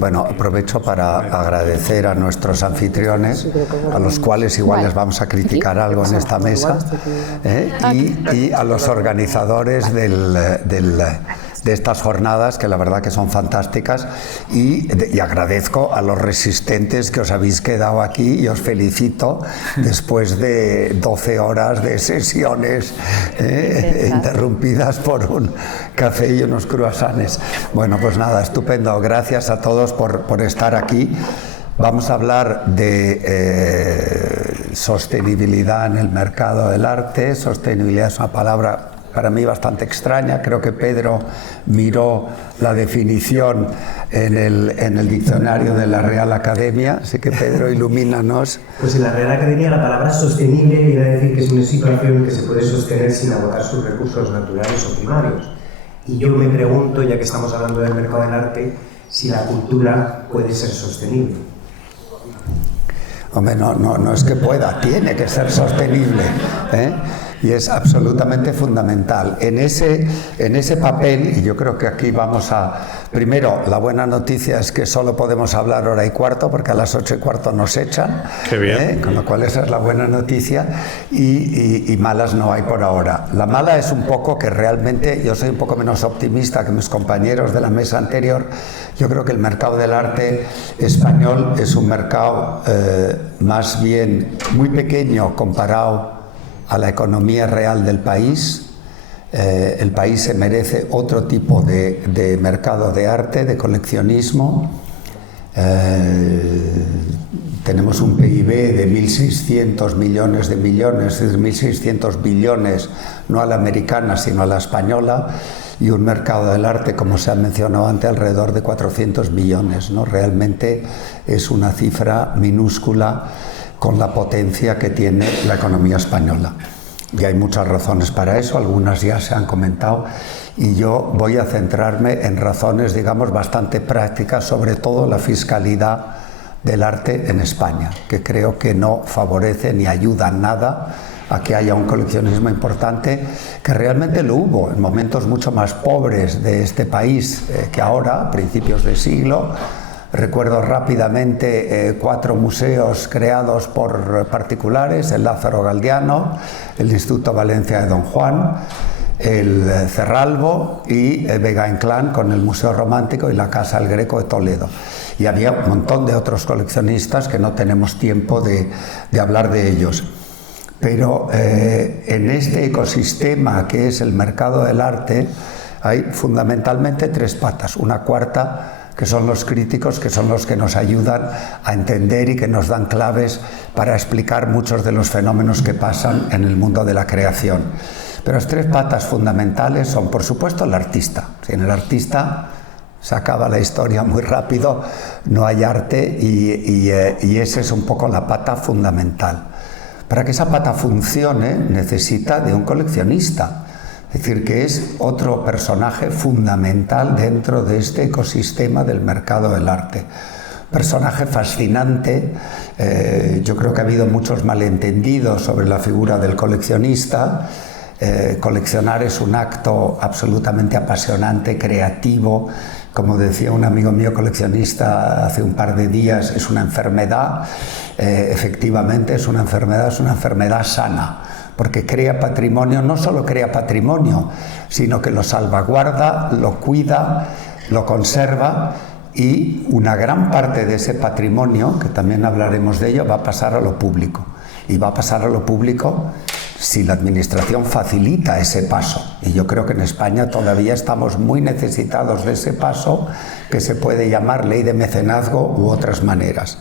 Bueno, aprovecho para agradecer a nuestros anfitriones, a los cuales igual les vamos a criticar algo en esta mesa, y a los organizadores de estas jornadas, que la verdad que son fantásticas, y agradezco a los resistentes que os habéis quedado aquí, y os felicito después de 12 horas de sesiones interrumpidas por un café y unos croissants. Bueno, pues nada, estupendo. Gracias a todos por estar aquí. Vamos a hablar de sostenibilidad en el mercado del arte. Sostenibilidad es una palabra para mí bastante extraña. Creo que Pedro miró la definición en el diccionario de la Real Academia, así que Pedro, ilumínanos. Pues en la Real Academia la palabra sostenible viene a decir que es una situación que se puede sostener sin agotar sus recursos naturales o primarios. Y yo me pregunto, ya que estamos hablando del mercado del arte, si la cultura puede ser sostenible. Hombre, no es que pueda, tiene que ser sostenible, y es absolutamente fundamental. En ese papel, y yo creo que aquí vamos a... Primero, la buena noticia es que solo podemos hablar hora y cuarto, porque a las 8:15 nos echan. Qué bien. Con lo cual esa es la buena noticia, y malas no hay por ahora. La mala es un poco que realmente yo soy un poco menos optimista que mis compañeros de la mesa anterior. Yo creo que el mercado del arte español es un mercado más bien muy pequeño comparado a la economía real del país. El país se merece otro tipo de mercado de arte, de coleccionismo. Tenemos un PIB de 1.600 millones de millones, es decir, 1.600 billones, no a la americana, sino a la española, y un mercado del arte, como se ha mencionado antes, alrededor de 400 millones, ¿no? Realmente es una cifra minúscula con la potencia que tiene la economía española. Y hay muchas razones para eso, algunas ya se han comentado, y yo voy a centrarme en razones, digamos, bastante prácticas, sobre todo la fiscalidad del arte en España, que creo que no favorece ni ayuda nada a que haya un coleccionismo importante, que realmente lo hubo en momentos mucho más pobres de este país que ahora, a principios de siglo. Recuerdo rápidamente 4 museos creados por particulares: el Lázaro Galdiano, el Instituto Valencia de Don Juan, el Cerralbo y Vega Inclán con el Museo Romántico y la Casa El Greco de Toledo. Y había un montón de otros coleccionistas que no tenemos tiempo de hablar de ellos. Pero en este ecosistema que es el mercado del arte hay fundamentalmente 3 patas. Una cuarta, que son los críticos, que son los que nos ayudan a entender y que nos dan claves para explicar muchos de los fenómenos que pasan en el mundo de la creación. Pero las 3 patas fundamentales son, por supuesto, el artista. Sin el artista se acaba la historia muy rápido, no hay arte, y esa es un poco la pata fundamental. Para que esa pata funcione necesita de un coleccionista. Es decir, que es otro personaje fundamental dentro de este ecosistema del mercado del arte. Personaje fascinante. Yo creo que ha habido muchos malentendidos sobre la figura del coleccionista. Coleccionar es un acto absolutamente apasionante, creativo. Como decía un amigo mío coleccionista hace un par de días, es una enfermedad. Efectivamente es una enfermedad sana, porque crea patrimonio. No solo crea patrimonio, sino que lo salvaguarda, lo cuida, lo conserva, y una gran parte de ese patrimonio, que también hablaremos de ello, va a pasar a lo público. Y va a pasar a lo público si la administración facilita ese paso. Y yo creo que en España todavía estamos muy necesitados de ese paso, que se puede llamar ley de mecenazgo u otras maneras,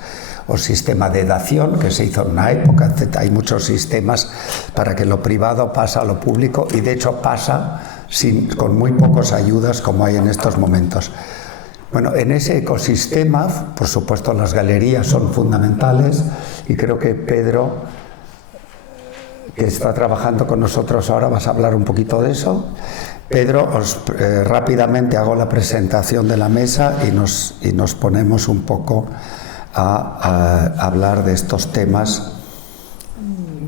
o sistema de dación, que se hizo en una época, etc. Hay muchos sistemas para que lo privado pasa a lo público, y de hecho pasa con muy pocas ayudas como hay en estos momentos. Bueno, en ese ecosistema, por supuesto, las galerías son fundamentales, y creo que Pedro, que está trabajando con nosotros ahora, vas a hablar un poquito de eso. Pedro, rápidamente hago la presentación de la mesa y nos ponemos un poco a hablar de estos temas.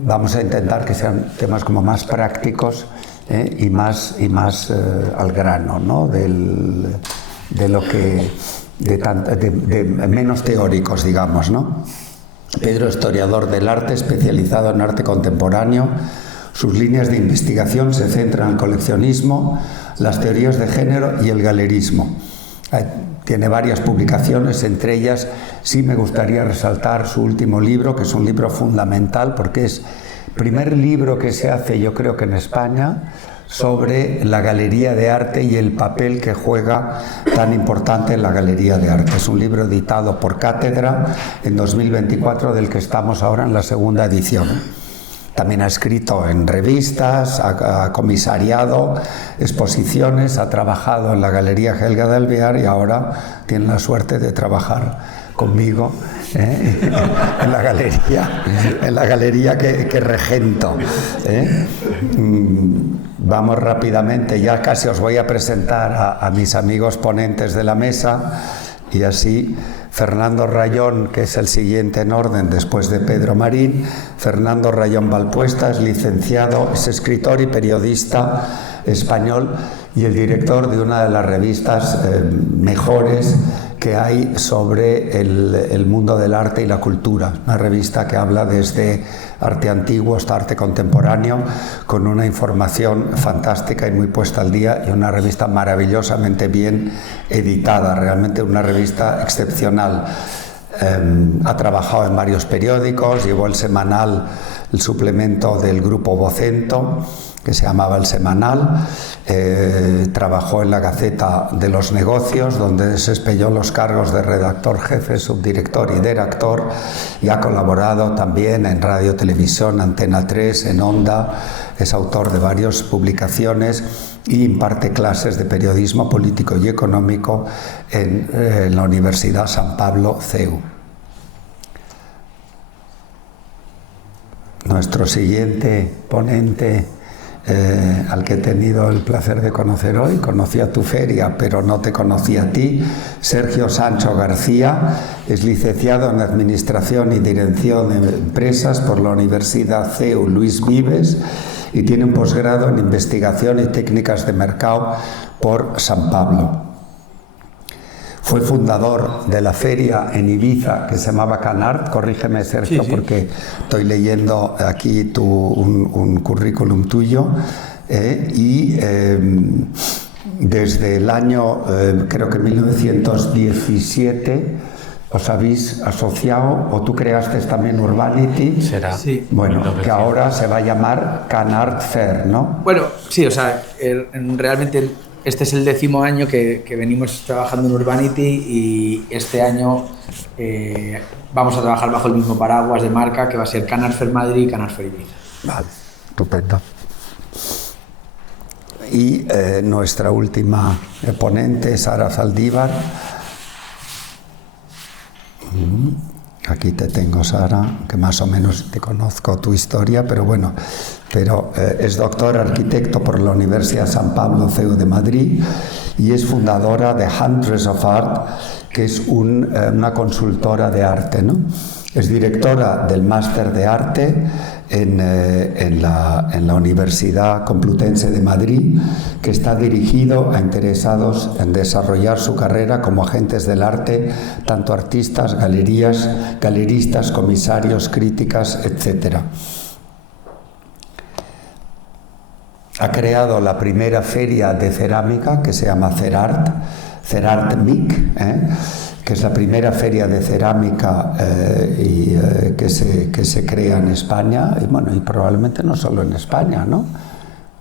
Vamos a intentar que sean temas como más prácticos y más al grano, ¿no? de lo que menos teóricos, digamos, ¿no? Pedro, historiador del arte, especializado en arte contemporáneo. Sus líneas de investigación se centran en el coleccionismo, las teorías de género y el galerismo. Tiene varias publicaciones, entre ellas sí me gustaría resaltar su último libro, que es un libro fundamental porque es el primer libro que se hace, yo creo que en España, sobre la galería de arte y el papel que juega tan importante en la galería de arte. Es un libro editado por Cátedra en 2024, del que estamos ahora en la segunda edición. También ha escrito en revistas, ha comisariado exposiciones, ha trabajado en la Galería Helga de Alvear y ahora tiene la suerte de trabajar conmigo en la galería que regento. Vamos rápidamente, ya casi os voy a presentar a mis amigos ponentes de la mesa, y así Fernando Rayón, que es el siguiente en orden después de Pedro Marín. Fernando Rayón Valpuesta es licenciado, es escritor y periodista español y el director de una de las revistas mejores que hay sobre el mundo del arte y la cultura, una revista que habla desde arte antiguo hasta arte contemporáneo, con una información fantástica y muy puesta al día, y una revista maravillosamente bien editada, realmente una revista excepcional. Ha trabajado en varios periódicos, llevó el semanal, el suplemento del grupo Vocento, que se llamaba El Semanal, trabajó en la Gaceta de los Negocios, donde desempeñó los cargos de redactor jefe, subdirector y director, y ha colaborado también en Radio Televisión, Antena 3, en Onda. Es autor de varias publicaciones y imparte clases de periodismo político y económico en la Universidad San Pablo CEU. Nuestro siguiente ponente, al que he tenido el placer de conocer hoy, conocí a tu feria, pero no te conocí a ti, Sergio Sancho García, es licenciado en Administración y Dirección de Empresas por la Universidad CEU Luis Vives y tiene un posgrado en Investigación y Técnicas de Mercado por San Pablo. Fue fundador de la feria en Ibiza que se llamaba Canart, corrígeme Sergio, sí. Porque estoy leyendo aquí un currículum tuyo, y desde el año, creo que 1917, os habéis asociado, o tú creaste también Urbanity. Será. Sí. Bueno, que ahora se va a llamar Canart Fair, ¿no? Bueno, sí, o sea, realmente este es el 10º año que venimos trabajando en Urbanity, y este año vamos a trabajar bajo el mismo paraguas de marca, que va a ser Canart Fair Madrid y Canart Fair Ibiza. Vale, estupendo. Y nuestra última ponente, Sara Zaldívar. Aquí te tengo, Sara, que más o menos te conozco tu historia, pero bueno, es doctor arquitecto por la Universidad San Pablo CEU de Madrid y es fundadora de Huntress of Art, que es una consultora de arte, ¿no? Es directora del Máster de Arte en la Universidad Complutense de Madrid, que está dirigido a interesados en desarrollar su carrera como agentes del arte, tanto artistas, galeristas, comisarios, críticas, etc. Ha creado la primera feria de cerámica que se llama Cerart MIC, que es la primera feria de cerámica que se crea en España, y bueno, y probablemente no solo en España, ¿no?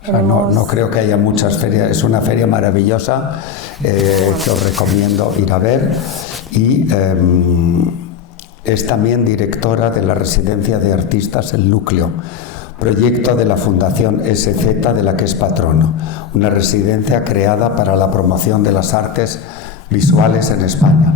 O sea, no creo que haya muchas ferias, es una feria maravillosa que os recomiendo ir a ver, y es también directora de la Residencia de Artistas El Núcleo, proyecto de la Fundación SZ, de la que es patrono, una residencia creada para la promoción de las artes visuales en España.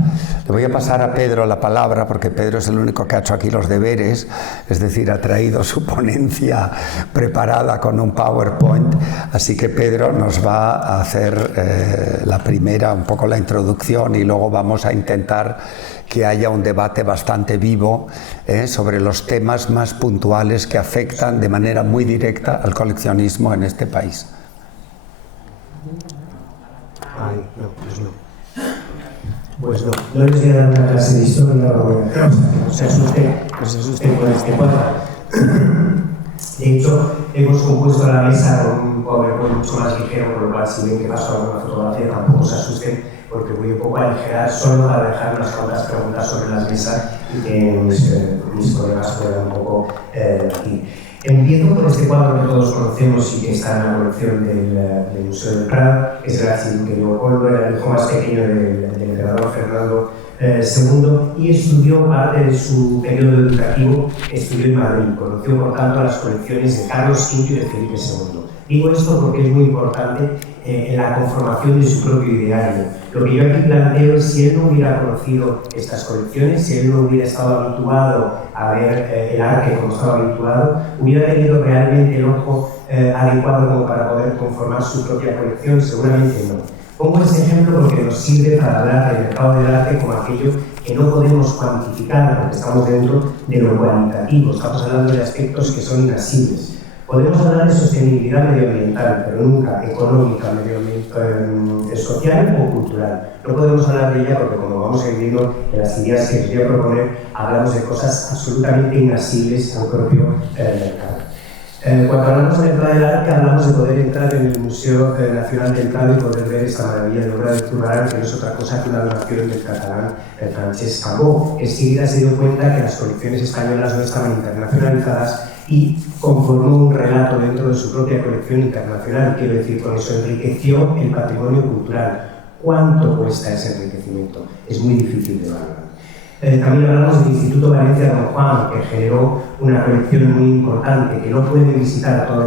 Le voy a pasar a Pedro la palabra, porque Pedro es el único que ha hecho aquí los deberes, es decir, ha traído su ponencia preparada con un PowerPoint, así que Pedro nos va a hacer la primera, un poco la introducción, y luego vamos a intentar que haya un debate bastante vivo sobre los temas más puntuales que afectan de manera muy directa al coleccionismo en este país. Pues no les voy a dar una clase de historia, no se asusten con este cuadro. De hecho, hemos compuesto la mesa con un PowerPoint mucho más ligero, por lo cual si ven que paso alguna fotografía tampoco se asusten, porque voy un poco a aligerar solo para dejar unas cuantas preguntas sobre las mesas y que mis colegas puedan un poco aquí. Empiezo por este cuadro que todos conocemos y que está en la colección del Museo del Prado, que es el archiduque Leopoldo, era el hijo más pequeño del emperador Fernando II, y estudió parte de su periodo educativo, estudió en Madrid, conoció por tanto las colecciones de Carlos V y de Felipe II. Digo esto porque es muy importante en la conformación de su propio ideario. Lo que yo aquí planteo es si él no hubiera conocido estas colecciones, si él no hubiera estado habituado a ver el arte como estaba habituado, hubiera tenido realmente el ojo adecuado como para poder conformar su propia colección, seguramente no. Pongo este ejemplo porque nos sirve para hablar del mercado del arte como aquello que no podemos cuantificar porque estamos dentro de lo cualitativo, estamos hablando de aspectos que son inasibles. Podemos hablar de sostenibilidad medioambiental, pero nunca económica, social o cultural. No podemos hablar de ella porque, como vamos a ir viendo en las ideas que les voy a proponer, hablamos de cosas absolutamente inasibles al propio mercado. Cuando hablamos del mercado del arte, hablamos de poder entrar en el Museo Nacional del Prado y poder ver esta maravilla de obra de Zurbarán, que no es otra cosa que una donación del catalán Francesc Cambó. Enseguida se dio cuenta que las colecciones españolas no estaban internacionalizadas y conformó un relato dentro de su propia colección internacional. Quiero decir, con eso enriqueció el patrimonio cultural. ¿Cuánto cuesta ese enriquecimiento? Es muy difícil de valorar. También hablamos del Instituto Valencia Don Juan, que generó una colección muy importante, que no puede visitar a toda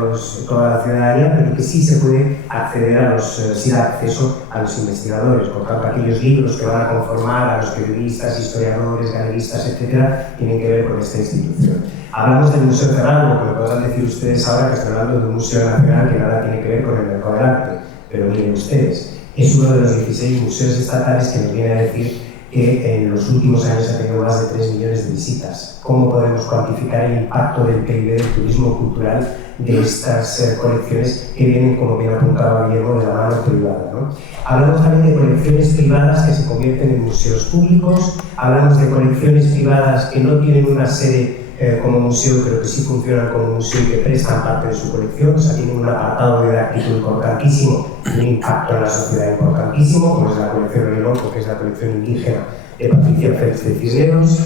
la ciudadanía, pero que sí se puede acceder sí da acceso a los investigadores. Por tanto, aquellos libros que van a conformar a los periodistas, historiadores, galeristas, etcétera, tienen que ver con esta institución. Hablamos del Museo Cerrado, que me podrán decir ustedes ahora que estoy hablando de un museo nacional que nada tiene que ver con el mercado del arte, pero miren ustedes, es uno de los 16 museos estatales que nos viene a decir que en los últimos años ha tenido más de 3 millones de visitas. ¿Cómo podemos cuantificar el impacto del PIB del turismo cultural de estas colecciones que vienen, como bien apuntaba Guillermo, de la mano privada, ¿no? Hablamos también de colecciones privadas que se convierten en museos públicos, hablamos de colecciones privadas que no tienen una sede como museo, pero que sí funcionan como museo y que prestan parte de su colección, o sea, tienen un apartado didáctico importantísimo y un impacto en la sociedad importantísimo, como es la colección Orinoco, que es la colección indígena de Patricia Félix de Cisneros.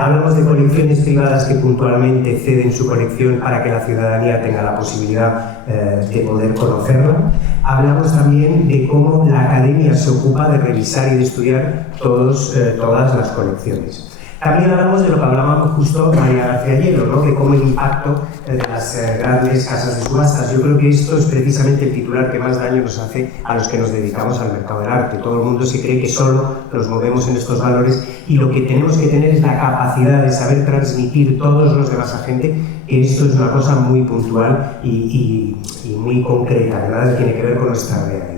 Hablamos de colecciones privadas que puntualmente ceden su colección para que la ciudadanía tenga la posibilidad de poder conocerla. Hablamos también de cómo la academia se ocupa de revisar y de estudiar todas las colecciones. También hablamos de lo que hablábamos justo María García Hielo, ¿no? De cómo el impacto de las grandes casas de subastas. Yo creo que esto es precisamente el titular que más daño nos hace a los que nos dedicamos al mercado del arte. Todo el mundo se cree que solo nos movemos en estos valores y lo que tenemos que tener es la capacidad de saber transmitir todos los demás a gente que esto es una cosa muy puntual y muy concreta, que nada tiene que ver con nuestra realidad.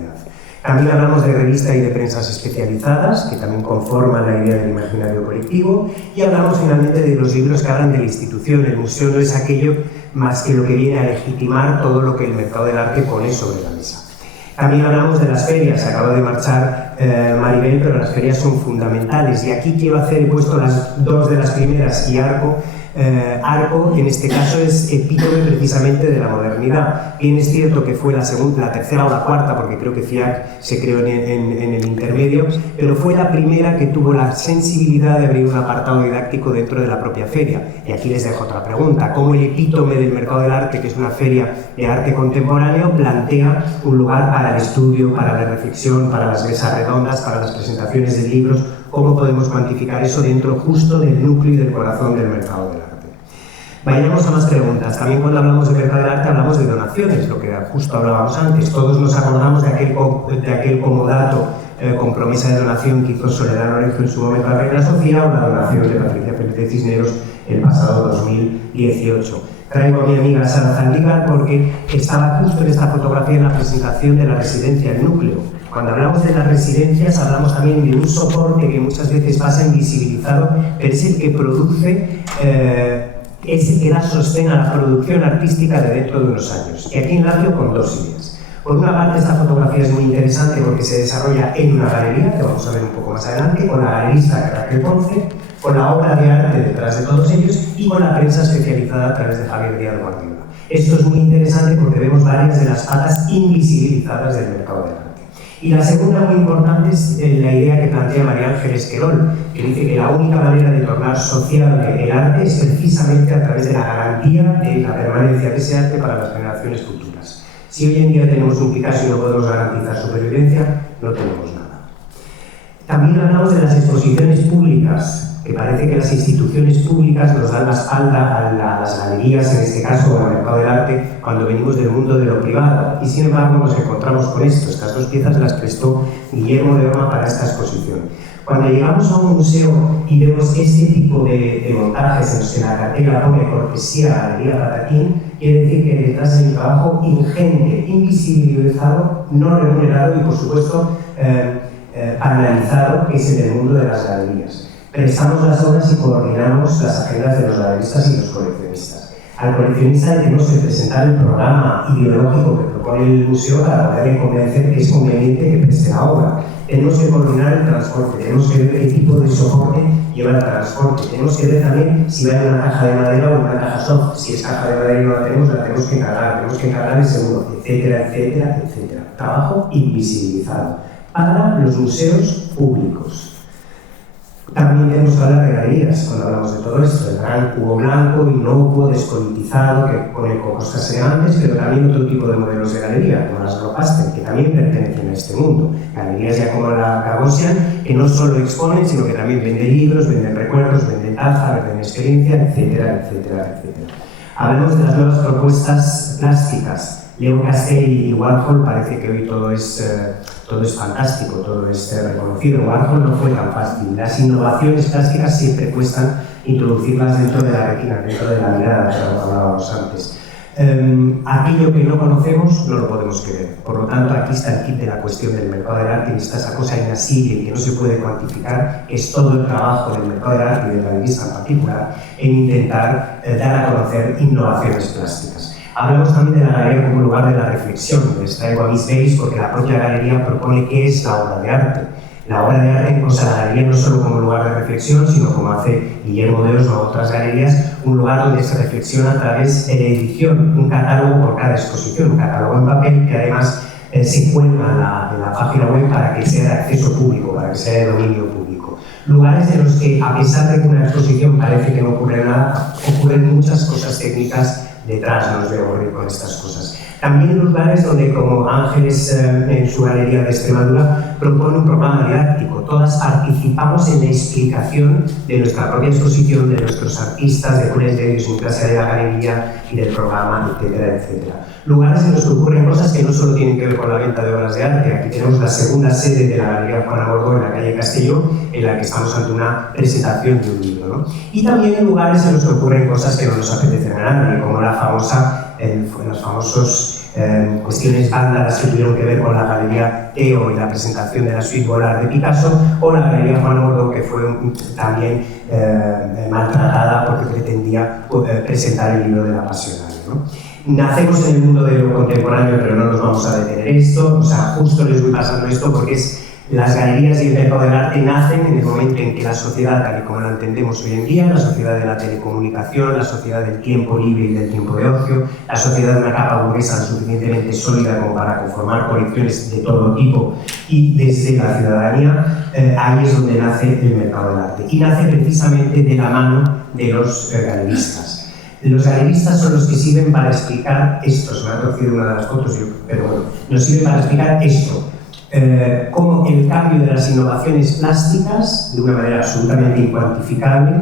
También hablamos de revistas y de prensas especializadas, que también conforman la idea del imaginario colectivo, y hablamos finalmente de los libros que hablan de la institución. El museo no es aquello más que lo que viene a legitimar todo lo que el mercado del arte pone sobre la mesa. También hablamos de las ferias, acaba de marchar Maribel, pero las ferias son fundamentales, y aquí quiero hacer, he puesto las dos de las primeras y Arco. Arco, en este caso, es epítome precisamente de la modernidad. Bien es cierto que fue la tercera o la cuarta, porque creo que FIAC se creó en el intermedio, pero fue la primera que tuvo la sensibilidad de abrir un apartado didáctico dentro de la propia feria. Y aquí les dejo otra pregunta: ¿cómo el epítome del mercado del arte, que es una feria de arte contemporáneo, plantea un lugar para el estudio, para la reflexión, para las mesas redondas, para las presentaciones de libros? ¿Cómo podemos cuantificar eso dentro justo del núcleo y del corazón del mercado del arte? Vayamos a más preguntas. También cuando hablamos de mercado del arte hablamos de donaciones, lo que justo hablábamos antes. Todos nos acordamos de aquel comodato con promesa de donación que hizo Soledad Lorenzo en su momento a la Reina Sofía, o la donación de Patricia Félix de Cisneros el pasado 2018. Traigo a mi amiga Sara Zaldívar porque estaba justo en esta fotografía en la presentación de la residencia El Núcleo. Cuando hablamos de las residencias hablamos también de un soporte que muchas veces pasa invisibilizado, pero es el que produce, es el que da sostén a la producción artística de dentro de unos años. Y aquí enlazo con dos ideas. Por una parte, esta fotografía es muy interesante porque se desarrolla en una galería, que vamos a ver un poco más adelante, con la galerista Raquel Ponce, con la obra de arte detrás de todos ellos y con la prensa especializada a través de Javier Díaz Guardiola. Esto es muy interesante porque vemos varias de las patas invisibilizadas del mercado del arte. Y la segunda, muy importante, es la idea que plantea María Ángeles Querol, que dice que la única manera de tornar sociable el arte es precisamente a través de la garantía de la permanencia de ese arte para las generaciones futuras. Si hoy en día tenemos un Picasso y no podemos garantizar su supervivencia, no tenemos nada. También hablamos de las exposiciones públicas, que parece que las instituciones públicas nos dan la espalda a las galerías, en este caso, o al mercado del arte, cuando venimos del mundo de lo privado. Y sin embargo nos encontramos con esto. Estas dos piezas las prestó Guillermo de Oma para esta exposición. Cuando llegamos a un museo y vemos este tipo de montajes en los que la cartela pone cortesía Galería Patatín, quiere decir que detrás hay un trabajo ingente, invisibilizado, no remunerado y, por supuesto, analizado, que es el del mundo de las galerías. Pensamos las obras y coordinamos las agendas de los galeristas y los coleccionistas. Al coleccionista le tenemos que presentar el programa ideológico que propone el museo para poderle convencer que es conveniente que preste la obra. Tenemos que coordinar el transporte, tenemos que ver qué tipo de soporte lleva el transporte, tenemos que ver también si va en una caja de madera o en una caja soft. Si es caja de madera y no la tenemos que encargar el seguro, etcétera, etcétera, etcétera. Trabajo invisibilizado para los museos públicos. También tenemos que hablar de galerías cuando hablamos de todo esto, el gran cubo blanco, inocuo, despolitizado, que pone cosas semejantes, pero también otro tipo de modelos de galería, como las Ropaster, que también pertenecen a este mundo. Galerías ya como la Gagosian, que no solo exponen, sino que también venden libros, venden recuerdos, venden taza, venden experiencia, etcétera, etcétera, etcétera. Hablemos de las nuevas propuestas plásticas. Leo Castelli y Warhol, parece que hoy todo es fantástico, todo es reconocido. Warhol no fue tan fácil. Las innovaciones plásticas siempre cuestan introducirlas dentro de la retina, dentro de la mirada, como hablábamos antes. Aquello que no conocemos no lo podemos creer. Por lo tanto, aquí está el kit de la cuestión del mercado del arte, y está esa cosa inasible que no se puede cuantificar, que es todo el trabajo del mercado del arte y del galerista en particular en intentar dar a conocer innovaciones plásticas. Hablamos también de la galería como lugar de la reflexión. Les traigo a mis veis porque la propia galería propone qué es la obra de arte. La obra de arte encosa la galería no solo como lugar de reflexión, sino como hace Guillermo de Os o otras galerías, un lugar donde se reflexiona a través de edición, un catálogo por cada exposición, un catálogo en papel que además se cuelga en la página web para que sea de acceso público, para que sea de dominio público. Lugares en los que, a pesar de que una exposición parece que no ocurre nada, ocurren muchas cosas técnicas detrás, no os voy a aburrir con estas cosas. También lugares donde, como Ángeles en su galería de Extremadura, propone un programa didáctico. Todas participamos en la explicación de nuestra propia exposición, de nuestros artistas, de cuál es la idiosincrasia de la galería y del programa, etcétera, etcétera. Lugares en los que ocurren cosas que no solo tienen que ver con la venta de obras de arte. Aquí tenemos la segunda sede de la Galería Juana Bordó en la calle Castelló, en la que estamos ante una presentación de un libro, ¿no? Y también lugares en los que ocurren cosas que no nos apetecen a nadie, como las famosas cuestiones vándalas que tuvieron que ver con la Galería Teo y la presentación de la Suite Volar de Picasso, o la Galería Juana Bordó, que fue también maltratada porque pretendía presentar el libro de la Pasionaria, ¿no? Nacemos en el mundo de lo contemporáneo, pero no nos vamos a detener esto. O sea, justo les voy pasando esto porque las galerías y el mercado del arte nacen en el momento en que la sociedad, tal y como la entendemos hoy en día, la sociedad de la telecomunicación, la sociedad del tiempo libre y del tiempo de ocio, la sociedad de una capa burguesa lo suficientemente sólida como para conformar colecciones de todo tipo, y desde la ciudadanía, ahí es donde nace el mercado del arte. Y nace precisamente de la mano de los galeristas. Los galeristas son los que sirven para explicar esto. Se me ha torcido una de las fotos, pero bueno, nos sirven para explicar esto. Cómo el cambio de las innovaciones plásticas, de una manera absolutamente incuantificable,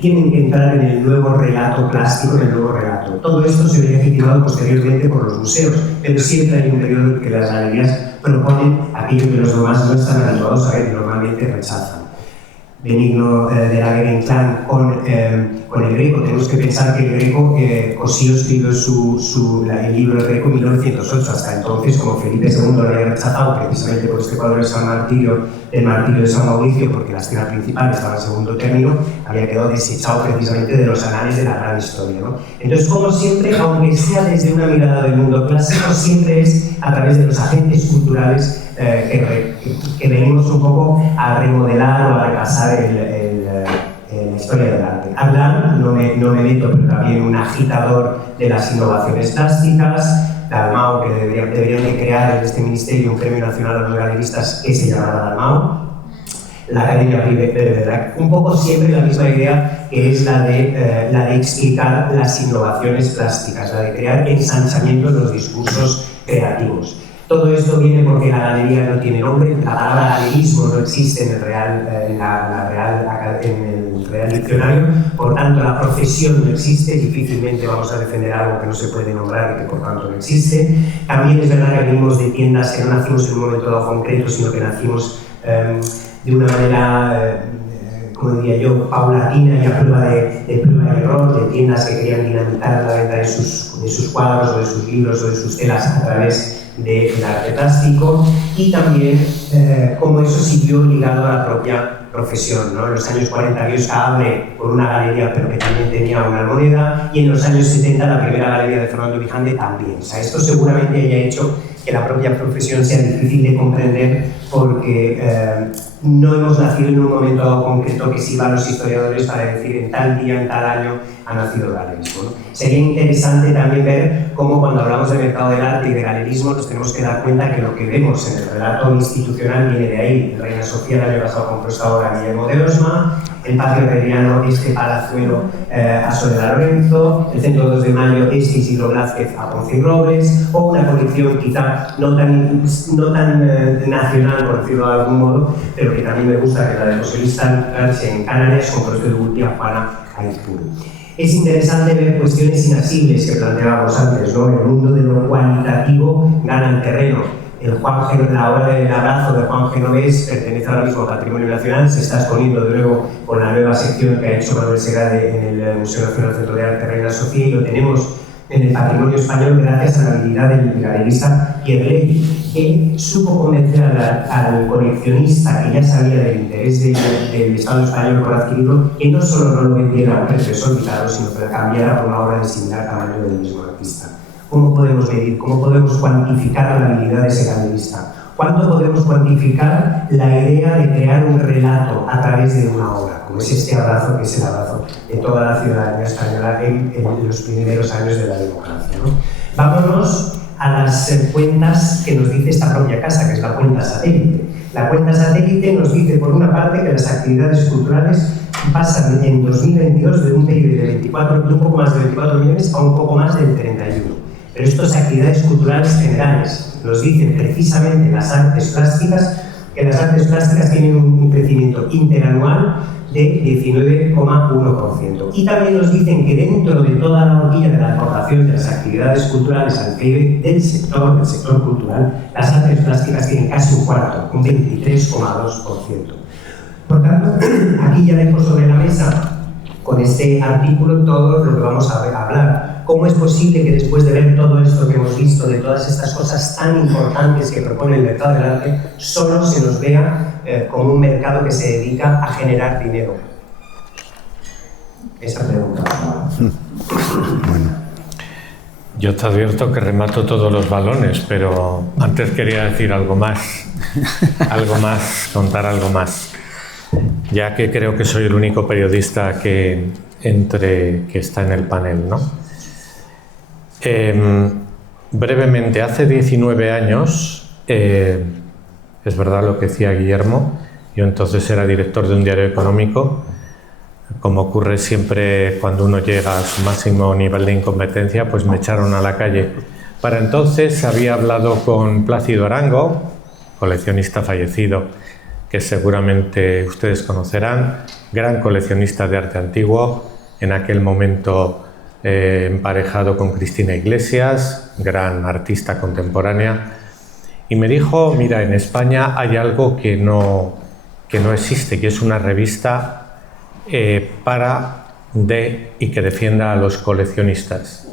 tienen que entrar en el nuevo relato plástico, en el nuevo relato. Todo esto se ve legitimado posteriormente por los museos, pero siempre hay un periodo en que las galerías proponen aquello que los demás no están habituados a ver y normalmente rechazan. Benigno de la Guerra Inclán con el Greco. Tenemos que pensar que el Greco, Cossío escribió el libro El Greco en 1908. Hasta entonces, como Felipe II lo había rechazado precisamente por este cuadro de San Martirio, el martirio de San Mauricio, porque la escena principal estaba en segundo término, había quedado desechado precisamente de los anales de la gran historia, ¿no? Entonces, como siempre, aunque sea desde una mirada del mundo clásico, siempre es a través de los agentes culturales que venimos un poco a remodelar o a repasar la historia del arte. Arlan, no me meto, pero también un agitador de las innovaciones plásticas. Dalmau, que deberían de crear en este ministerio un premio nacional a los galeristas que se llamara Dalmau. La Academia Privé, un poco siempre la misma idea, que es la de explicar las innovaciones plásticas, la de crear ensanchamiento en los discursos creativos. Todo esto viene porque la galería no tiene nombre, la palabra galerismo no existe en el Real Diccionario, por tanto la profesión no existe, difícilmente vamos a defender algo que no se puede nombrar y que por tanto no existe. También es verdad que venimos de tiendas que no nacimos en un momento dado concreto, sino que nacimos de una manera, como diría yo, paulatina y a prueba de prueba y error, de tiendas que querían dinamitar la venta de sus cuadros o de sus libros o de sus telas a través del arte plástico, y también cómo eso siguió ligado a la propia profesión, ¿no? En los años 40 Biosca abre por una galería, pero que también tenía una almoneda, y en los años 70 la primera galería de Fernando Vijande también. O sea, esto seguramente haya hecho que la propia profesión sea difícil de comprender, porque no hemos nacido en un momento dado concreto que sirvan los historiadores para decir en tal día, en tal año ha nacido el galerismo, ¿no? Sería interesante también ver cómo cuando hablamos de mercado del arte y de galerismo nos tenemos que dar cuenta que lo que vemos en el relato institucional viene de ahí. El Reina Sofía el año pasado compró esta obra a Guillermo de Osma, el Patio Herreriano este Palazuelo a Soledad Lorenzo, el Centro 2 de Mayo este Isidro Blázquez a Ponce y Robles, o una colección quizá no tan nacional, por decirlo de algún modo, pero que también me gusta, que es la de José Luis Tarche en Canarias, con Proceso de Gurtia Juana Aizpuru. Es interesante ver cuestiones inasibles que planteábamos antes, ¿no? El mundo de lo cualitativo gana el terreno. La obra del Abrazo de Juan Genovés pertenece ahora mismo al Patrimonio Nacional, se está exponiendo de nuevo con la nueva sección que ha hecho Manuel Segade en el Museo Nacional Centro de Arte Reina Sofía, y lo tenemos en el patrimonio español gracias a la habilidad del galerista Pierre Levy, que supo convencer al coleccionista que ya sabía del interés del Estado español por adquirirlo, que no solo no lo vendiera a un precio desorbitado, sino que lo cambiara por una obra de similar tamaño del mismo artista. ¿Cómo podemos medir? ¿Cómo podemos cuantificar la habilidad de ese galerista? ¿Cuánto podemos cuantificar la idea de crear un relato a través de una obra, como es este abrazo, que es el abrazo de toda la ciudadanía española en los primeros años de la democracia, ¿no? Vámonos a las cuentas que nos dice esta propia casa, que es la cuenta satélite. La cuenta satélite nos dice, por una parte, que las actividades culturales pasan en 2022 de un PIB de un poco más de 24 millones a un poco más del 31. Pero estas actividades culturales generales nos dicen precisamente las artes plásticas, que las artes plásticas tienen un crecimiento interanual de 19,1%. Y también nos dicen que dentro de toda la horquilla de la aportación de las actividades culturales al PIB del sector cultural, las artes plásticas tienen casi un cuarto, un 23,2%. Por tanto, aquí ya dejo sobre la mesa, con este artículo, todo lo que vamos a hablar. ¿Cómo es posible que después de ver todo esto que hemos visto, de todas estas cosas tan importantes que propone el mercado del arte, solo se nos vea como un mercado que se dedica a generar dinero? Esa pregunta. Bueno, yo te advierto que remato todos los balones, pero antes quería decir algo más, contar algo más, ya que creo que soy el único periodista que está en el panel, ¿no? Brevemente, hace 19 años, es verdad lo que decía Guillermo, yo entonces era director de un diario económico. Como ocurre siempre cuando uno llega a su máximo nivel de incompetencia, pues me echaron a la calle. Para entonces había hablado con Plácido Arango, coleccionista fallecido, que seguramente ustedes conocerán, gran coleccionista de arte antiguo, en aquel momento emparejado con Cristina Iglesias, gran artista contemporánea, y me dijo, mira, en España hay algo que que no existe, que es una revista y que defienda a los coleccionistas.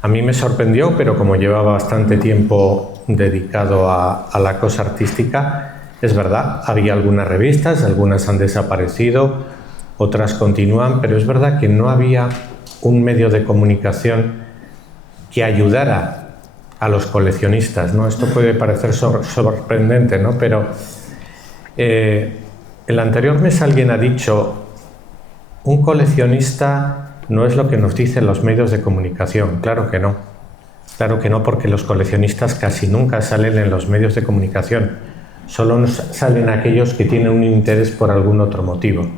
A mí me sorprendió, pero como llevaba bastante tiempo dedicado a la cosa artística, es verdad, había algunas revistas, algunas han desaparecido, otras continúan, pero es verdad que no había un medio de comunicación que ayudara a los coleccionistas, ¿no? Esto puede parecer sorprendente, ¿no? Pero el anterior mes alguien ha dicho: un coleccionista no es lo que nos dicen los medios de comunicación. Claro que no. Claro que no, porque los coleccionistas casi nunca salen en los medios de comunicación. Solo salen aquellos que tienen un interés por algún otro motivo.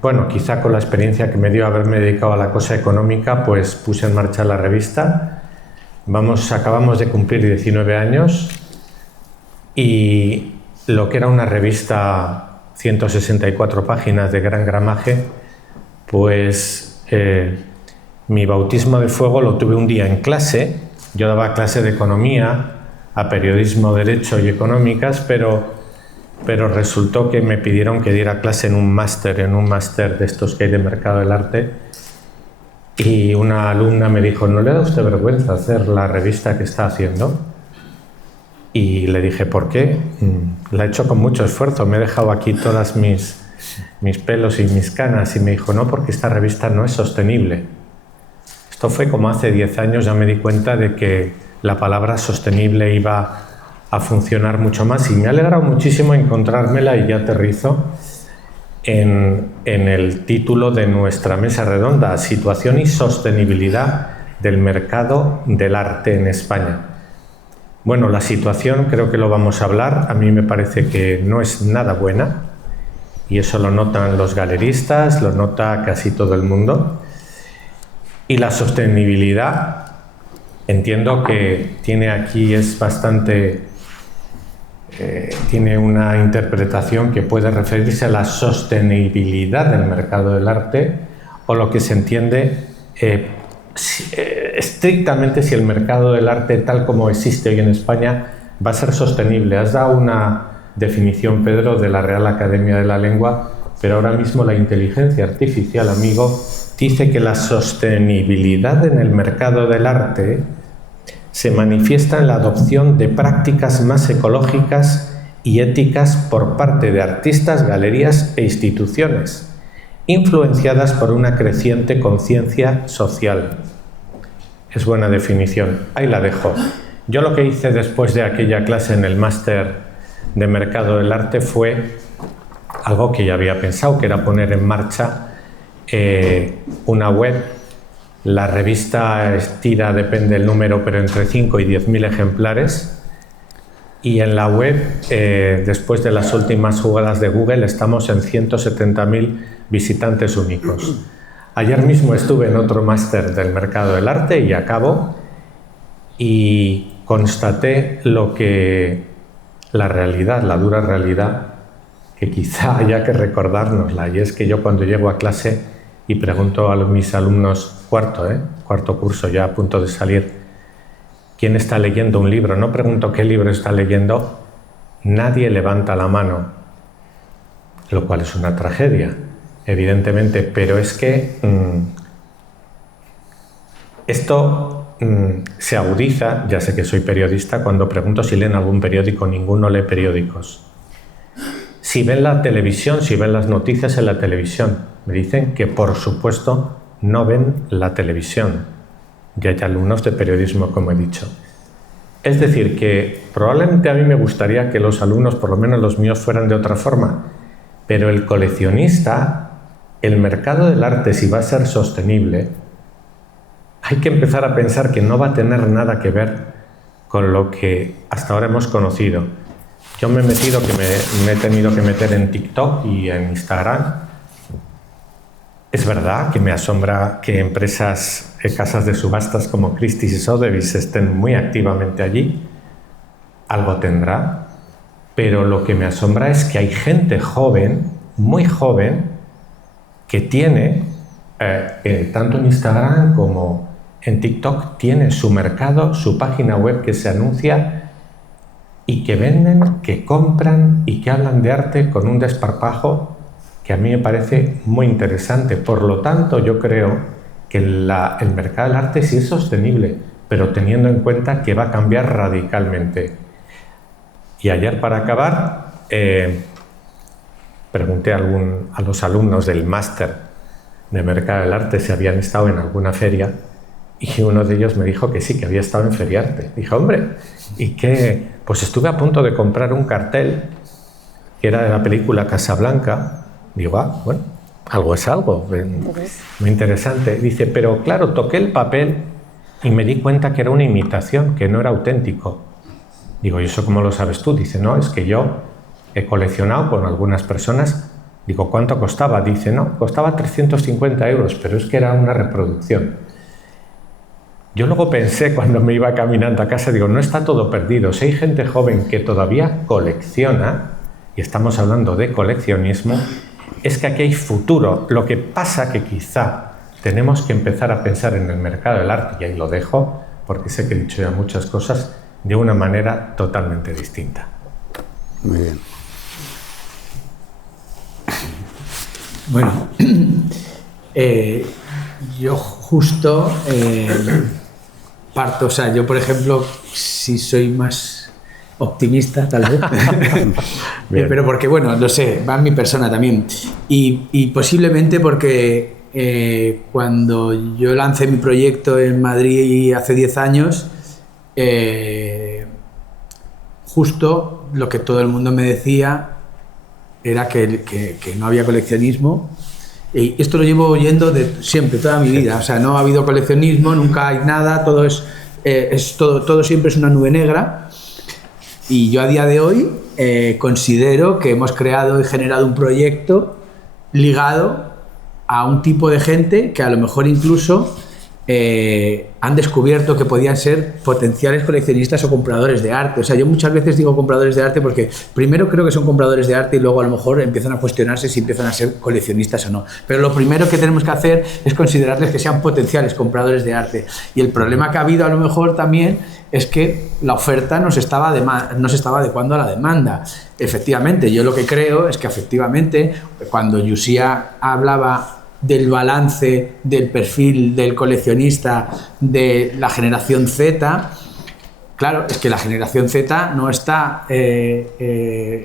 Bueno, quizá con la experiencia que me dio haberme dedicado a la cosa económica, pues puse en marcha la revista. Acabamos de cumplir 19 años y lo que era una revista 164 páginas de gran gramaje, pues mi bautismo de fuego lo tuve un día en clase. Yo daba clase de economía, a periodismo, derecho y económicas, pero resultó que me pidieron que diera clase en un máster de estos que hay de mercado del arte, y una alumna me dijo: ¿no le da usted vergüenza hacer la revista que está haciendo? Y le dije: ¿por qué? La he hecho con mucho esfuerzo, me he dejado aquí todas mis pelos y mis canas. Y me dijo: no, porque esta revista no es sostenible. Esto fue como hace 10 años, ya me di cuenta de que la palabra sostenible iba a funcionar mucho más, y me ha alegrado muchísimo encontrármela, y ya aterrizo en el título de nuestra mesa redonda: situación y sostenibilidad del mercado del arte en España. Bueno, la situación creo que lo vamos a hablar. A mí me parece que no es nada buena, y eso lo notan los galeristas, lo nota casi todo el mundo. Y la sostenibilidad, entiendo que tiene una interpretación que puede referirse a la sostenibilidad del mercado del arte, o lo que se entiende estrictamente si el mercado del arte tal como existe hoy en España va a ser sostenible. Has dado una definición, Pedro, de la Real Academia de la Lengua, pero ahora mismo la inteligencia artificial, amigo, dice que la sostenibilidad en el mercado del arte se manifiesta en la adopción de prácticas más ecológicas y éticas por parte de artistas, galerías e instituciones, influenciadas por una creciente conciencia social. Es buena definición, ahí la dejo. Yo lo que hice después de aquella clase en el máster de Mercado del Arte fue algo que ya había pensado, que era poner en marcha una web. La revista tira, depende del número, pero entre 5 y 10.000 ejemplares. Y en la web, después de las últimas jugadas de Google, estamos en 170.000 visitantes únicos. Ayer mismo estuve en otro máster del mercado del arte y acabo, y constaté la realidad, la dura realidad, que quizá haya que recordárnosla. Y es que yo, cuando llego a clase y pregunto a mis alumnos, cuarto curso, ya a punto de salir, ¿quién está leyendo un libro? No pregunto qué libro está leyendo, nadie levanta la mano, lo cual es una tragedia, evidentemente, pero es que esto se agudiza. Ya sé que soy periodista, cuando pregunto si leen algún periódico, ninguno lee periódicos. Si ven la televisión, si ven las noticias en la televisión, me dicen que por supuesto no ven la televisión. Y hay alumnos de periodismo, como he dicho. Es decir, que probablemente a mí me gustaría que los alumnos, por lo menos los míos, fueran de otra forma, pero el coleccionista, el mercado del arte, si va a ser sostenible, hay que empezar a pensar que no va a tener nada que ver con lo que hasta ahora hemos conocido. Yo me he tenido que meter en TikTok y en Instagram. Es verdad que me asombra que empresas, casas de subastas como Christie's y Sotheby's estén muy activamente allí. Algo tendrá. Pero lo que me asombra es que hay gente joven, muy joven, que tiene, tanto en Instagram como en TikTok, tiene su mercado, su página web que se anuncia y que venden, que compran y que hablan de arte con un desparpajo que a mí me parece muy interesante. Por lo tanto, yo creo que el mercado del arte sí es sostenible, pero teniendo en cuenta que va a cambiar radicalmente. Y ayer, para acabar, pregunté a los alumnos del máster de Mercado del Arte si habían estado en alguna feria, y uno de ellos me dijo que sí, que había estado en Feriarte. Dije, hombre, ¿y qué? Pues estuve a punto de comprar un cartel que era de la película Casablanca. Digo, bueno, algo es algo, muy interesante. Dice, pero claro, toqué el papel y me di cuenta que era una imitación, que no era auténtico. Digo, ¿y eso cómo lo sabes tú? Dice, no, es que yo he coleccionado con algunas personas. Digo, ¿cuánto costaba? Dice, no, costaba 350 euros, pero es que era una reproducción. Yo luego pensé, cuando me iba caminando a casa, digo, no está todo perdido. Si hay gente joven que todavía colecciona, y estamos hablando de coleccionismo, es que aquí hay futuro. Lo que pasa que quizá tenemos que empezar a pensar en el mercado del arte, y ahí lo dejo, porque sé que he dicho ya muchas cosas, de una manera totalmente distinta. Muy bien. Bueno, yo justo parto, o sea, yo por ejemplo, si soy más optimista tal vez, pero porque bueno, no sé, va en mi persona también, y posiblemente porque cuando yo lancé mi proyecto en Madrid hace 10 años, justo lo que todo el mundo me decía era que no había coleccionismo. Y esto lo llevo oyendo de siempre, toda mi vida. O sea, no ha habido coleccionismo, nunca hay nada, todo siempre es una nube negra. Y yo a día de hoy considero que hemos creado y generado un proyecto ligado a un tipo de gente que a lo mejor incluso han descubierto que podían ser potenciales coleccionistas o compradores de arte. O sea, yo muchas veces digo compradores de arte porque primero creo que son compradores de arte y luego a lo mejor empiezan a cuestionarse si empiezan a ser coleccionistas o no. Pero lo primero que tenemos que hacer es considerarles que sean potenciales compradores de arte. Y el problema que ha habido a lo mejor también es que la oferta no se estaba adecuando a la demanda. Efectivamente, yo lo que creo es que efectivamente cuando Yusia hablaba del balance del perfil del coleccionista de la generación Z, claro, es que la generación Z no está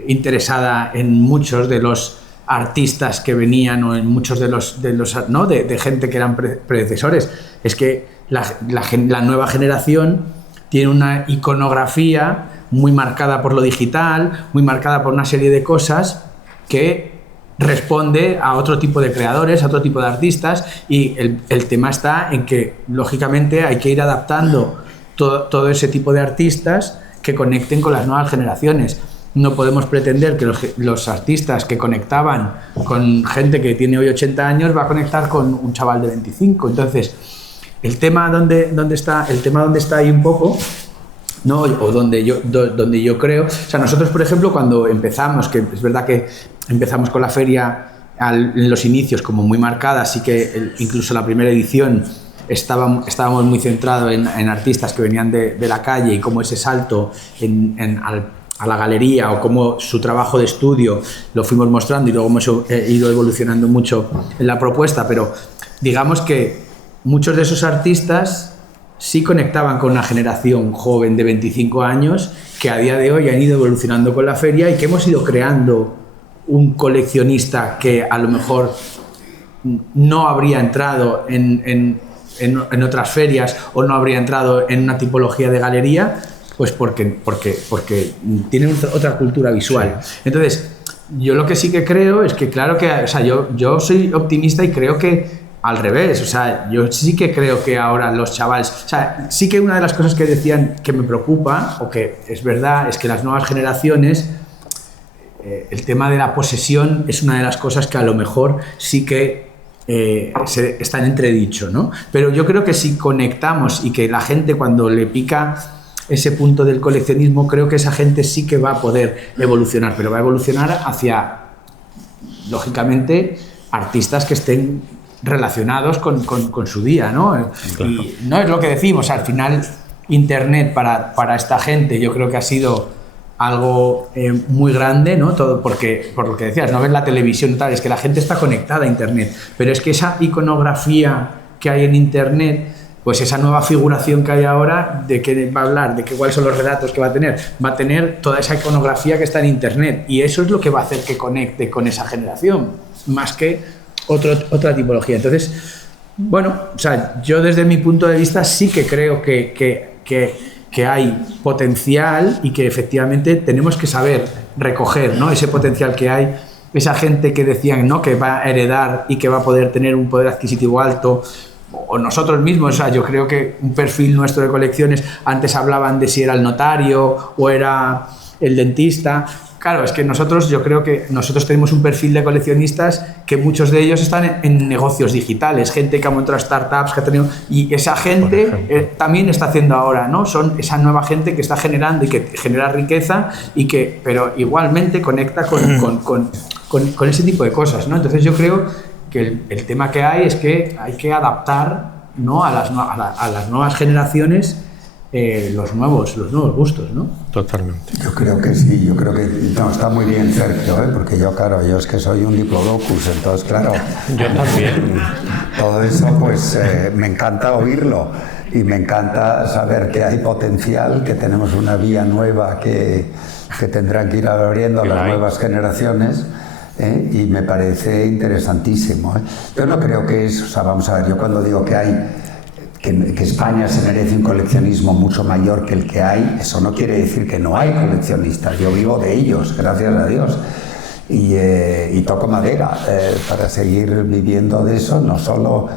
interesada en muchos de los artistas que venían o en muchos de gente que eran predecesores. Es que la nueva generación tiene una iconografía muy marcada por lo digital, muy marcada por una serie de cosas que responde a otro tipo de creadores, a otro tipo de artistas, y el tema está en que, lógicamente, hay que ir adaptando todo ese tipo de artistas que conecten con las nuevas generaciones. No podemos pretender que los artistas que conectaban con gente que tiene hoy 80 años va a conectar con un chaval de 25. Entonces, el tema donde está ahí un poco, ¿no? O donde yo creo, o sea, nosotros por ejemplo cuando empezamos, que es verdad que empezamos con la feria en los inicios como muy marcada, así que incluso la primera edición estábamos muy centrados en artistas que venían de la calle y cómo ese salto a la galería o cómo su trabajo de estudio lo fuimos mostrando y luego hemos ido evolucionando mucho en la propuesta, pero digamos que muchos de esos artistas sí conectaban con una generación joven de 25 años que a día de hoy han ido evolucionando con la feria y que hemos ido creando un coleccionista que a lo mejor no habría entrado en otras ferias o no habría entrado en una tipología de galería, pues porque tienen otra cultura visual. Sí. Entonces, yo lo que sí que creo es que, claro que, o sea, yo soy optimista y creo que al revés, o sea, yo sí que creo que ahora los chavales, o sea, sí que una de las cosas que decían que me preocupa, o que es verdad, es que las nuevas generaciones, el tema de la posesión es una de las cosas que a lo mejor sí que está en entredicho, ¿no? Pero yo creo que si conectamos y que la gente cuando le pica ese punto del coleccionismo, creo que esa gente sí que va a poder evolucionar, pero va a evolucionar hacia, lógicamente, artistas que estén relacionados con su día, ¿no? Claro. Y no es lo que decimos, al final Internet para esta gente yo creo que ha sido algo muy grande, ¿no? Todo porque, por lo que decías, no ves la televisión y tal, es que la gente está conectada a Internet, pero es que esa iconografía que hay en Internet, pues esa nueva figuración que hay ahora, ¿de qué va a hablar? ¿De cuáles son los relatos que va a tener? Va a tener toda esa iconografía que está en Internet, y eso es lo que va a hacer que conecte con esa generación, más que otra tipología. Entonces, bueno, o sea, yo desde mi punto de vista sí que creo que hay potencial y que efectivamente tenemos que saber recoger, ¿no?, ese potencial que hay, esa gente que decían, ¿no?, que va a heredar y que va a poder tener un poder adquisitivo alto, o nosotros mismos. O sea, yo creo que un perfil nuestro de colecciones, antes hablaban de si era el notario o era el dentista. Claro, es que yo creo que nosotros tenemos un perfil de coleccionistas que muchos de ellos están en negocios digitales, gente que ha montado startups, que ha tenido, y esa gente también está haciendo ahora, ¿no? Son esa nueva gente que está generando y que genera riqueza y que, pero igualmente conecta con ese tipo de cosas, ¿no? Entonces yo creo que el tema que hay es que hay que adaptar, ¿no?, a las nuevas generaciones los nuevos gustos, ¿no? Totalmente. Yo creo que sí, yo creo que no, está muy bien, Sergio, porque yo es que soy un diplodocus, entonces claro, yo también. Todo eso pues me encanta oírlo y me encanta saber que hay potencial, que tenemos una vía nueva que tendrán que ir abriendo las nuevas generaciones. Y me parece interesantísimo. Yo no creo que es, o sea, vamos a ver, yo cuando digo que España se merece un coleccionismo mucho mayor que el que hay, eso no quiere decir que no hay coleccionistas, yo vivo de ellos, gracias a Dios, y toco madera para seguir viviendo de eso, no solo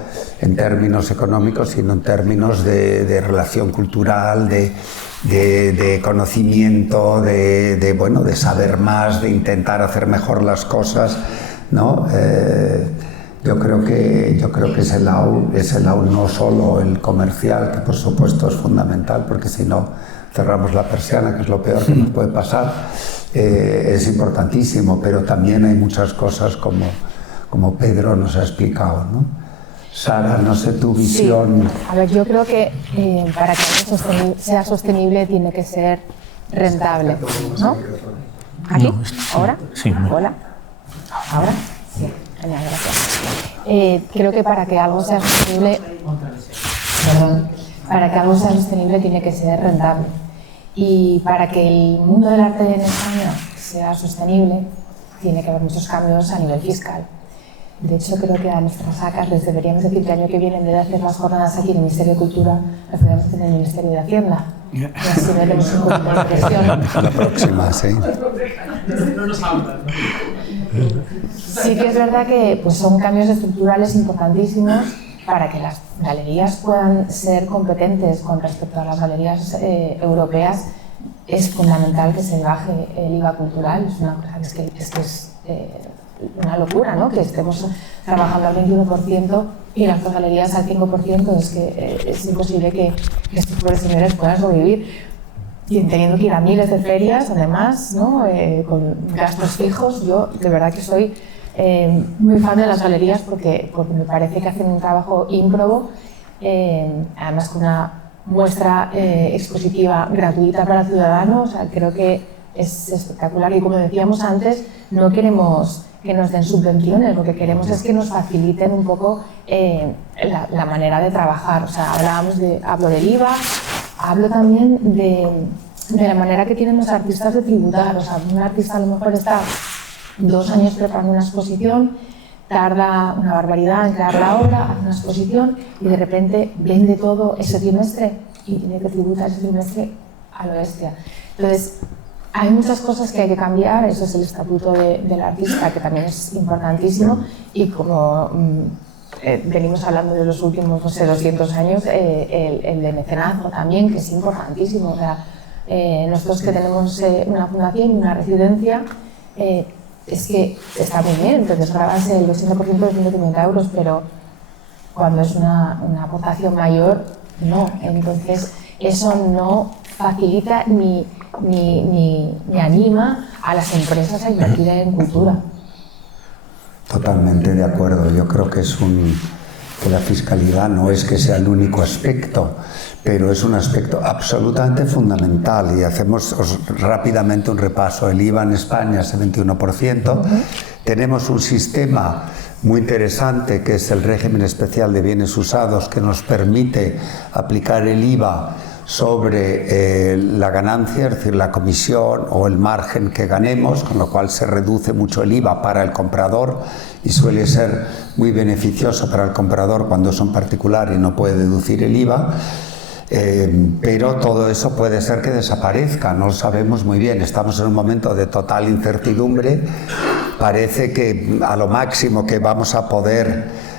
en términos económicos, sino en términos de relación cultural, de conocimiento, de saber más, de intentar hacer mejor las cosas, ¿no? Yo creo que ese lado no solo el comercial, que por supuesto es fundamental, porque si no cerramos la persiana, que es lo peor que nos puede pasar, es importantísimo, pero también hay muchas cosas como Pedro nos ha explicado, ¿no? Sara, no sé tu visión. Sí. A ver, yo creo que para que algo sea sostenible tiene que ser rentable, ¿no? ¿Aquí? No, ¿Ahora? Sí. ¿Hola? ¿Ahora? Sí. Genial, gracias. Creo que para que algo sea sostenible, tiene que ser rentable. Y para que el mundo del arte en España sea sostenible, tiene que haber muchos cambios a nivel fiscal. De hecho, creo que a nuestras ACAs les deberíamos decir que el año que viene, en vez de hacer las jornadas aquí en el Ministerio de Cultura, las deberíamos hacer en el Ministerio de Hacienda. Y así veremos un poquito de presión. La próxima, sí. Sí que es verdad que pues, son cambios estructurales importantísimos para que las galerías puedan ser competentes con respecto a las galerías europeas. Es fundamental que se baje el IVA cultural. Es una cosa que es una locura, ¿no?, que estemos trabajando al 21% y las dos galerías al 5%. Es que es imposible que estos pobres señores puedan sobrevivir y teniendo que ir a miles de ferias, además, ¿no?, con gastos fijos. Yo de verdad que soy muy fan de las galerías porque me parece que hacen un trabajo ímprobo, además con una muestra expositiva gratuita para ciudadanos. O sea, creo que es espectacular y, como decíamos antes, no queremos que nos den subvenciones, lo que queremos es que nos faciliten un poco la manera de trabajar. O sea, hablo del IVA, hablo también de la manera que tienen los artistas de tributar. O sea, un artista a lo mejor está 2 años preparando una exposición, tarda una barbaridad en crear la obra, hace una exposición y de repente vende todo ese trimestre y tiene que tributar ese trimestre a lo bestia. Entonces, hay muchas cosas que hay que cambiar. Eso es el estatuto del artista, que también es importantísimo, y como venimos hablando de los últimos, no sé, 200 años, el de mecenazgo también, que es importantísimo. O sea, nosotros que tenemos una fundación y una residencia, es que está muy bien, entonces grabas el 80% de 150 euros, pero cuando es una aportación mayor, no. Entonces, eso no facilita ni anima a las empresas a invertir en cultura. Totalmente de acuerdo. Yo creo que es que la fiscalidad no es que sea el único aspecto, pero es un aspecto absolutamente fundamental. Y hacemos rápidamente un repaso. El IVA en España es el 21%. Tenemos un sistema muy interesante que es el régimen especial de bienes usados, que nos permite aplicar el IVA sobre la ganancia, es decir, la comisión o el margen que ganemos, con lo cual se reduce mucho el IVA para el comprador y suele ser muy beneficioso para el comprador cuando es un particular y no puede deducir el IVA. Pero todo eso puede ser que desaparezca, no lo sabemos muy bien. Estamos en un momento de total incertidumbre. Parece que a lo máximo que vamos a poder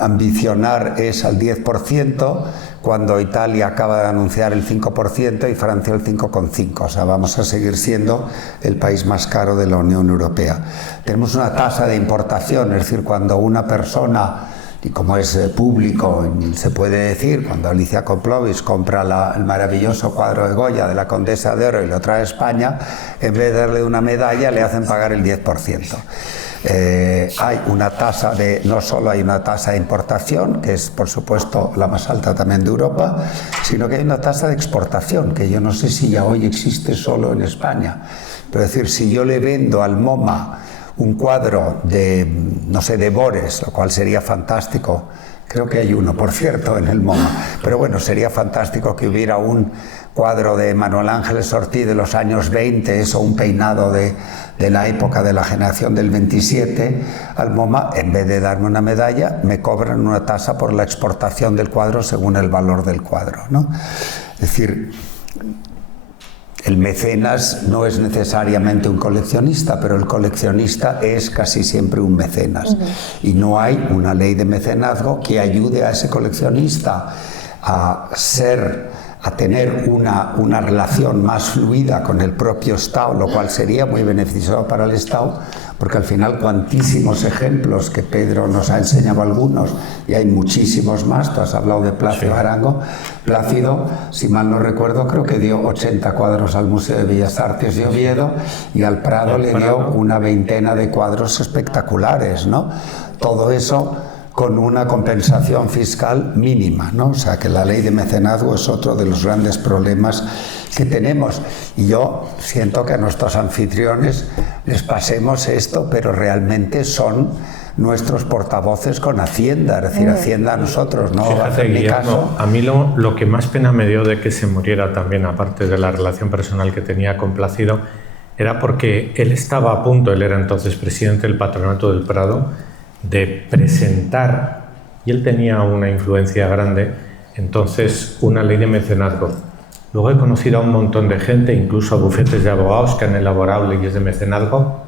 ambicionar es al 10%, cuando Italia acaba de anunciar el 5% y Francia el 5,5%. O sea, vamos a seguir siendo el país más caro de la Unión Europea. Tenemos una tasa de importación, es decir, cuando una persona, y como es público, se puede decir, cuando Alicia Koplovic compra el maravilloso cuadro de Goya de la Condesa de Oro y lo trae a España, en vez de darle una medalla le hacen pagar el 10%. Hay una tasa no solo hay una tasa de importación, que es por supuesto la más alta también de Europa, sino que hay una tasa de exportación, que yo no sé si ya hoy existe solo en España. Pero es decir, si yo le vendo al MoMA un cuadro de, no sé, de Bores, lo cual sería fantástico. Creo que hay uno, por cierto, en el MoMA. Pero bueno, sería fantástico que hubiera un cuadro de Manuel Ángeles Ortiz de los años 20, eso, un peinado de la época de la generación del 27, al MoMA, en vez de darme una medalla, me cobran una tasa por la exportación del cuadro según el valor del cuadro, ¿no? Es decir, el mecenas no es necesariamente un coleccionista, pero el coleccionista es casi siempre un mecenas. Y no hay una ley de mecenazgo que ayude a ese coleccionista a tener una relación más fluida con el propio Estado, lo cual sería muy beneficioso para el Estado, porque al final cuantísimos ejemplos, que Pedro nos ha enseñado algunos, y hay muchísimos más. Tú has hablado de Plácido Arango. Plácido, si mal no recuerdo, creo que dio 80 cuadros al Museo de Bellas Artes de Oviedo, y al Prado le dio una veintena de cuadros espectaculares, ¿no? Todo eso con una compensación fiscal mínima, ¿no? O sea, que la ley de mecenazgo es otro de los grandes problemas que tenemos. Y yo siento que a nuestros anfitriones les pasemos esto, pero realmente son nuestros portavoces con Hacienda, es decir, Hacienda a nosotros no va a hacer ni caso. A mí lo que más pena me dio de que se muriera también, aparte de la relación personal que tenía con Plácido, era porque él estaba a punto, él era entonces presidente del Patronato del Prado, de presentar, y él tenía una influencia grande, entonces una ley de mecenazgo. Luego he conocido a un montón de gente, incluso a bufetes de abogados que han elaborado leyes de mecenazgo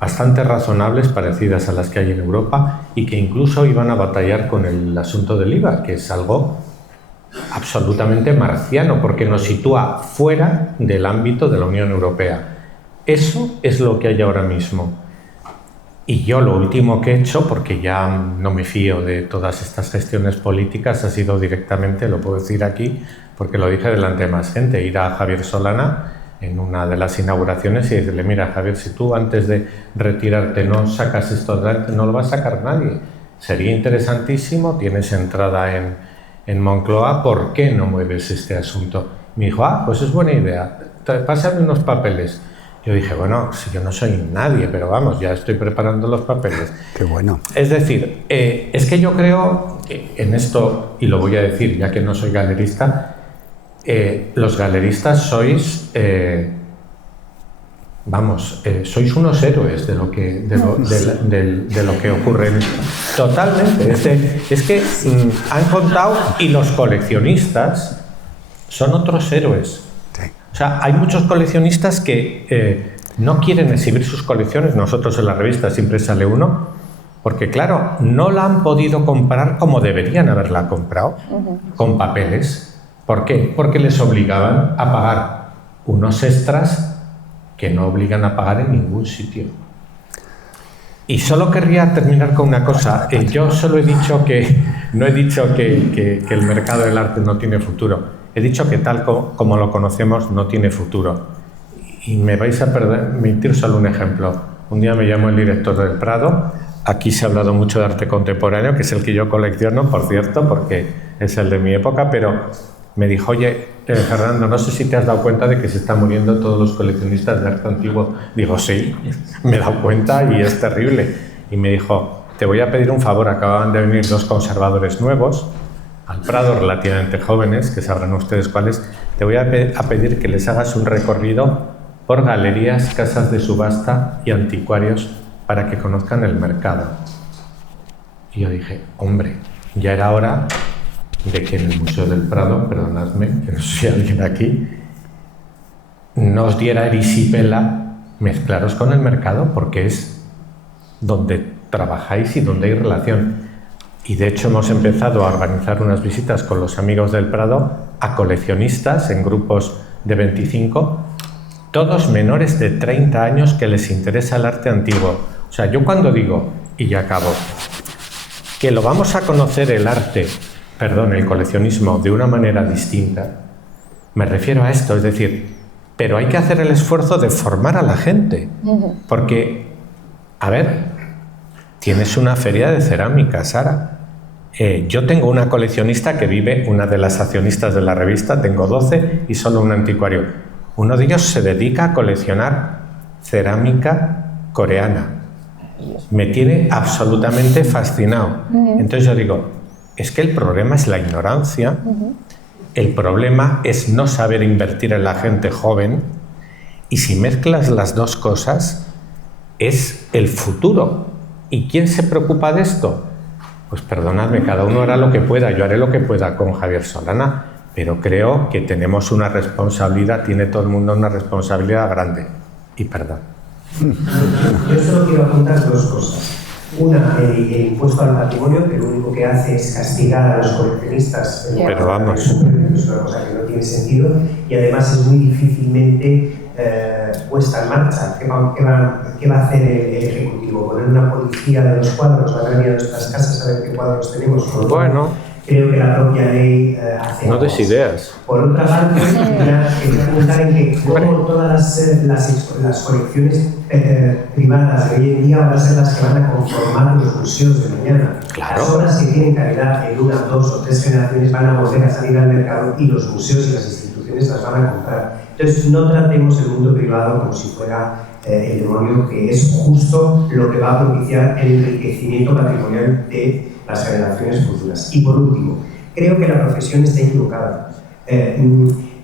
bastante razonables, parecidas a las que hay en Europa, y que incluso iban a batallar con el asunto del IVA, que es algo absolutamente marciano, porque nos sitúa fuera del ámbito de la Unión Europea. Eso es lo que hay ahora mismo. Y yo lo último que he hecho, porque ya no me fío de todas estas gestiones políticas, ha sido directamente, lo puedo decir aquí, porque lo dije delante de más gente, ir a Javier Solana en una de las inauguraciones y decirle: mira, Javier, si tú antes de retirarte no sacas esto adelante, no lo va a sacar nadie. Sería interesantísimo, tienes entrada en Moncloa, ¿por qué no mueves este asunto? Me dijo: pues es buena idea, pásame unos papeles. Yo dije: bueno, si yo no soy nadie, pero vamos, ya estoy preparando los papeles. Qué bueno. Es decir, es que yo creo en esto, y lo voy a decir ya que no soy galerista, los galeristas sois, sois unos héroes de lo que ocurre. Totalmente. Es que han contado, y los coleccionistas son otros héroes. O sea, hay muchos coleccionistas que no quieren exhibir sus colecciones. Nosotros en la revista siempre sale uno, porque claro, no la han podido comprar como deberían haberla comprado, con papeles. ¿Por qué? Porque les obligaban a pagar unos extras que no obligan a pagar en ningún sitio. Y solo querría terminar con una cosa. Yo solo he dicho no he dicho que el mercado del arte no tiene futuro. He dicho que tal como lo conocemos no tiene futuro. Y me vais a permitir solo un ejemplo. Un día me llamó el director del Prado Aquí se ha hablado mucho de arte contemporáneo, que es el que yo colecciono, por cierto, porque es el de mi época, pero me dijo, oye, Fernando, no sé si te has dado cuenta de que se están muriendo todos los coleccionistas de arte antiguo. Digo, sí, me he dado cuenta y es terrible. Y me dijo, te voy a pedir un favor, acaban de venir 2 conservadores nuevos al Prado, relativamente jóvenes, que sabrán ustedes cuáles. Te voy a pedir que les hagas un recorrido por galerías, casas de subasta y anticuarios para que conozcan el mercado. Y yo dije, hombre, ya era hora de que en el Museo del Prado, perdonadme, que no sé si alguien aquí, nos diera erisipela mezclaros con el mercado, porque es donde trabajáis y donde hay relación. Y de hecho hemos empezado a organizar unas visitas con los amigos del Prado a coleccionistas en grupos de 25, todos menores de 30 años que les interesa el arte antiguo. O sea, yo cuando digo, y ya acabo, que lo vamos a conocer el arte, el coleccionismo de una manera distinta, me refiero a esto, es decir, pero hay que hacer el esfuerzo de formar a la gente, porque, a ver, tienes una feria de cerámica, Sara. Yo tengo una coleccionista que vive, una de las accionistas de la revista, tengo 12 y solo un anticuario. Uno de ellos se dedica a coleccionar cerámica coreana. Me tiene absolutamente fascinado. Entonces yo digo, es que el problema es la ignorancia, el problema es no saber invertir en la gente joven, y si mezclas las dos cosas, es el futuro. ¿Y quién se preocupa de esto? Pues perdonadme, cada uno hará lo que pueda, yo haré lo que pueda con Javier Solana, pero creo que tenemos una responsabilidad, tiene todo el mundo una responsabilidad grande. Y perdón. Yo solo quiero apuntar 2 cosas. Una, el impuesto al patrimonio, que lo único que hace es castigar a los coleccionistas. Pero vamos. Es una cosa que no tiene sentido y además es muy difícilmente puesta en marcha. ¿Qué va a hacer el Ejecutivo? ¿Poner una policía de los cuadros? ¿Van a venir a nuestras casas a ver qué cuadros tenemos? Bueno, creo que la propia ley hace... No des ideas. Por otra parte, quería preguntar en que cómo todas las colecciones privadas de hoy en día van a ser las que van a conformar los museos de mañana. Claro. Las obras que tienen calidad en 1, 2 o 3 generaciones van a volver a salir al mercado y los museos y las instituciones las van a comprar. Entonces, no tratemos el mundo privado como si fuera el demonio, que es justo lo que va a propiciar el enriquecimiento patrimonial de las generaciones futuras. Y por último, creo que la profesión está equivocada.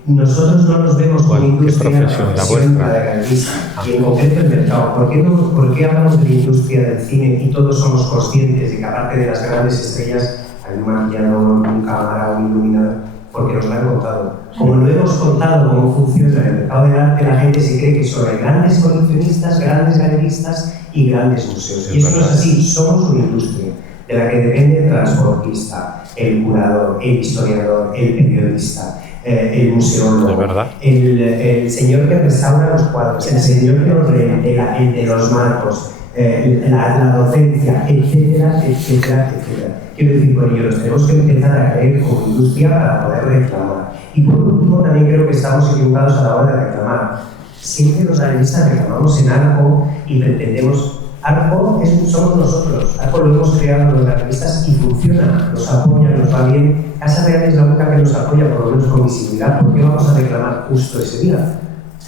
Nosotros no nos vemos como industria, la profesión la de galerista, y en concreto el mercado. ¿Por qué hablamos de la industria del cine y todos somos conscientes de que aparte de las grandes estrellas hay un maquillador, un cámara, un iluminador? Porque nos lo han contado. Como no hemos contado cómo funciona el mercado del arte, la gente se cree que solo hay grandes coleccionistas, grandes galeristas y grandes museos. Y eso no es así, somos una industria de la que depende el transportista, el curador, el historiador, el periodista, el museólogo, el señor que restaura los cuadros, el señor que los revela, el de los marcos, la docencia, etcétera, etcétera, etcétera. Quiero decir, con ello nos tenemos que empezar a creer como industria para poder reclamar. Y por último, también creo que estamos equivocados a la hora de reclamar. Siempre los galeristas reclamamos en Arco y pretendemos... Arco somos nosotros, Arco lo hemos creado los galeristas y funciona, nos apoya, nos va bien. Casa Real es la única que nos apoya, por lo menos con visibilidad. ¿Por qué vamos a reclamar justo ese día?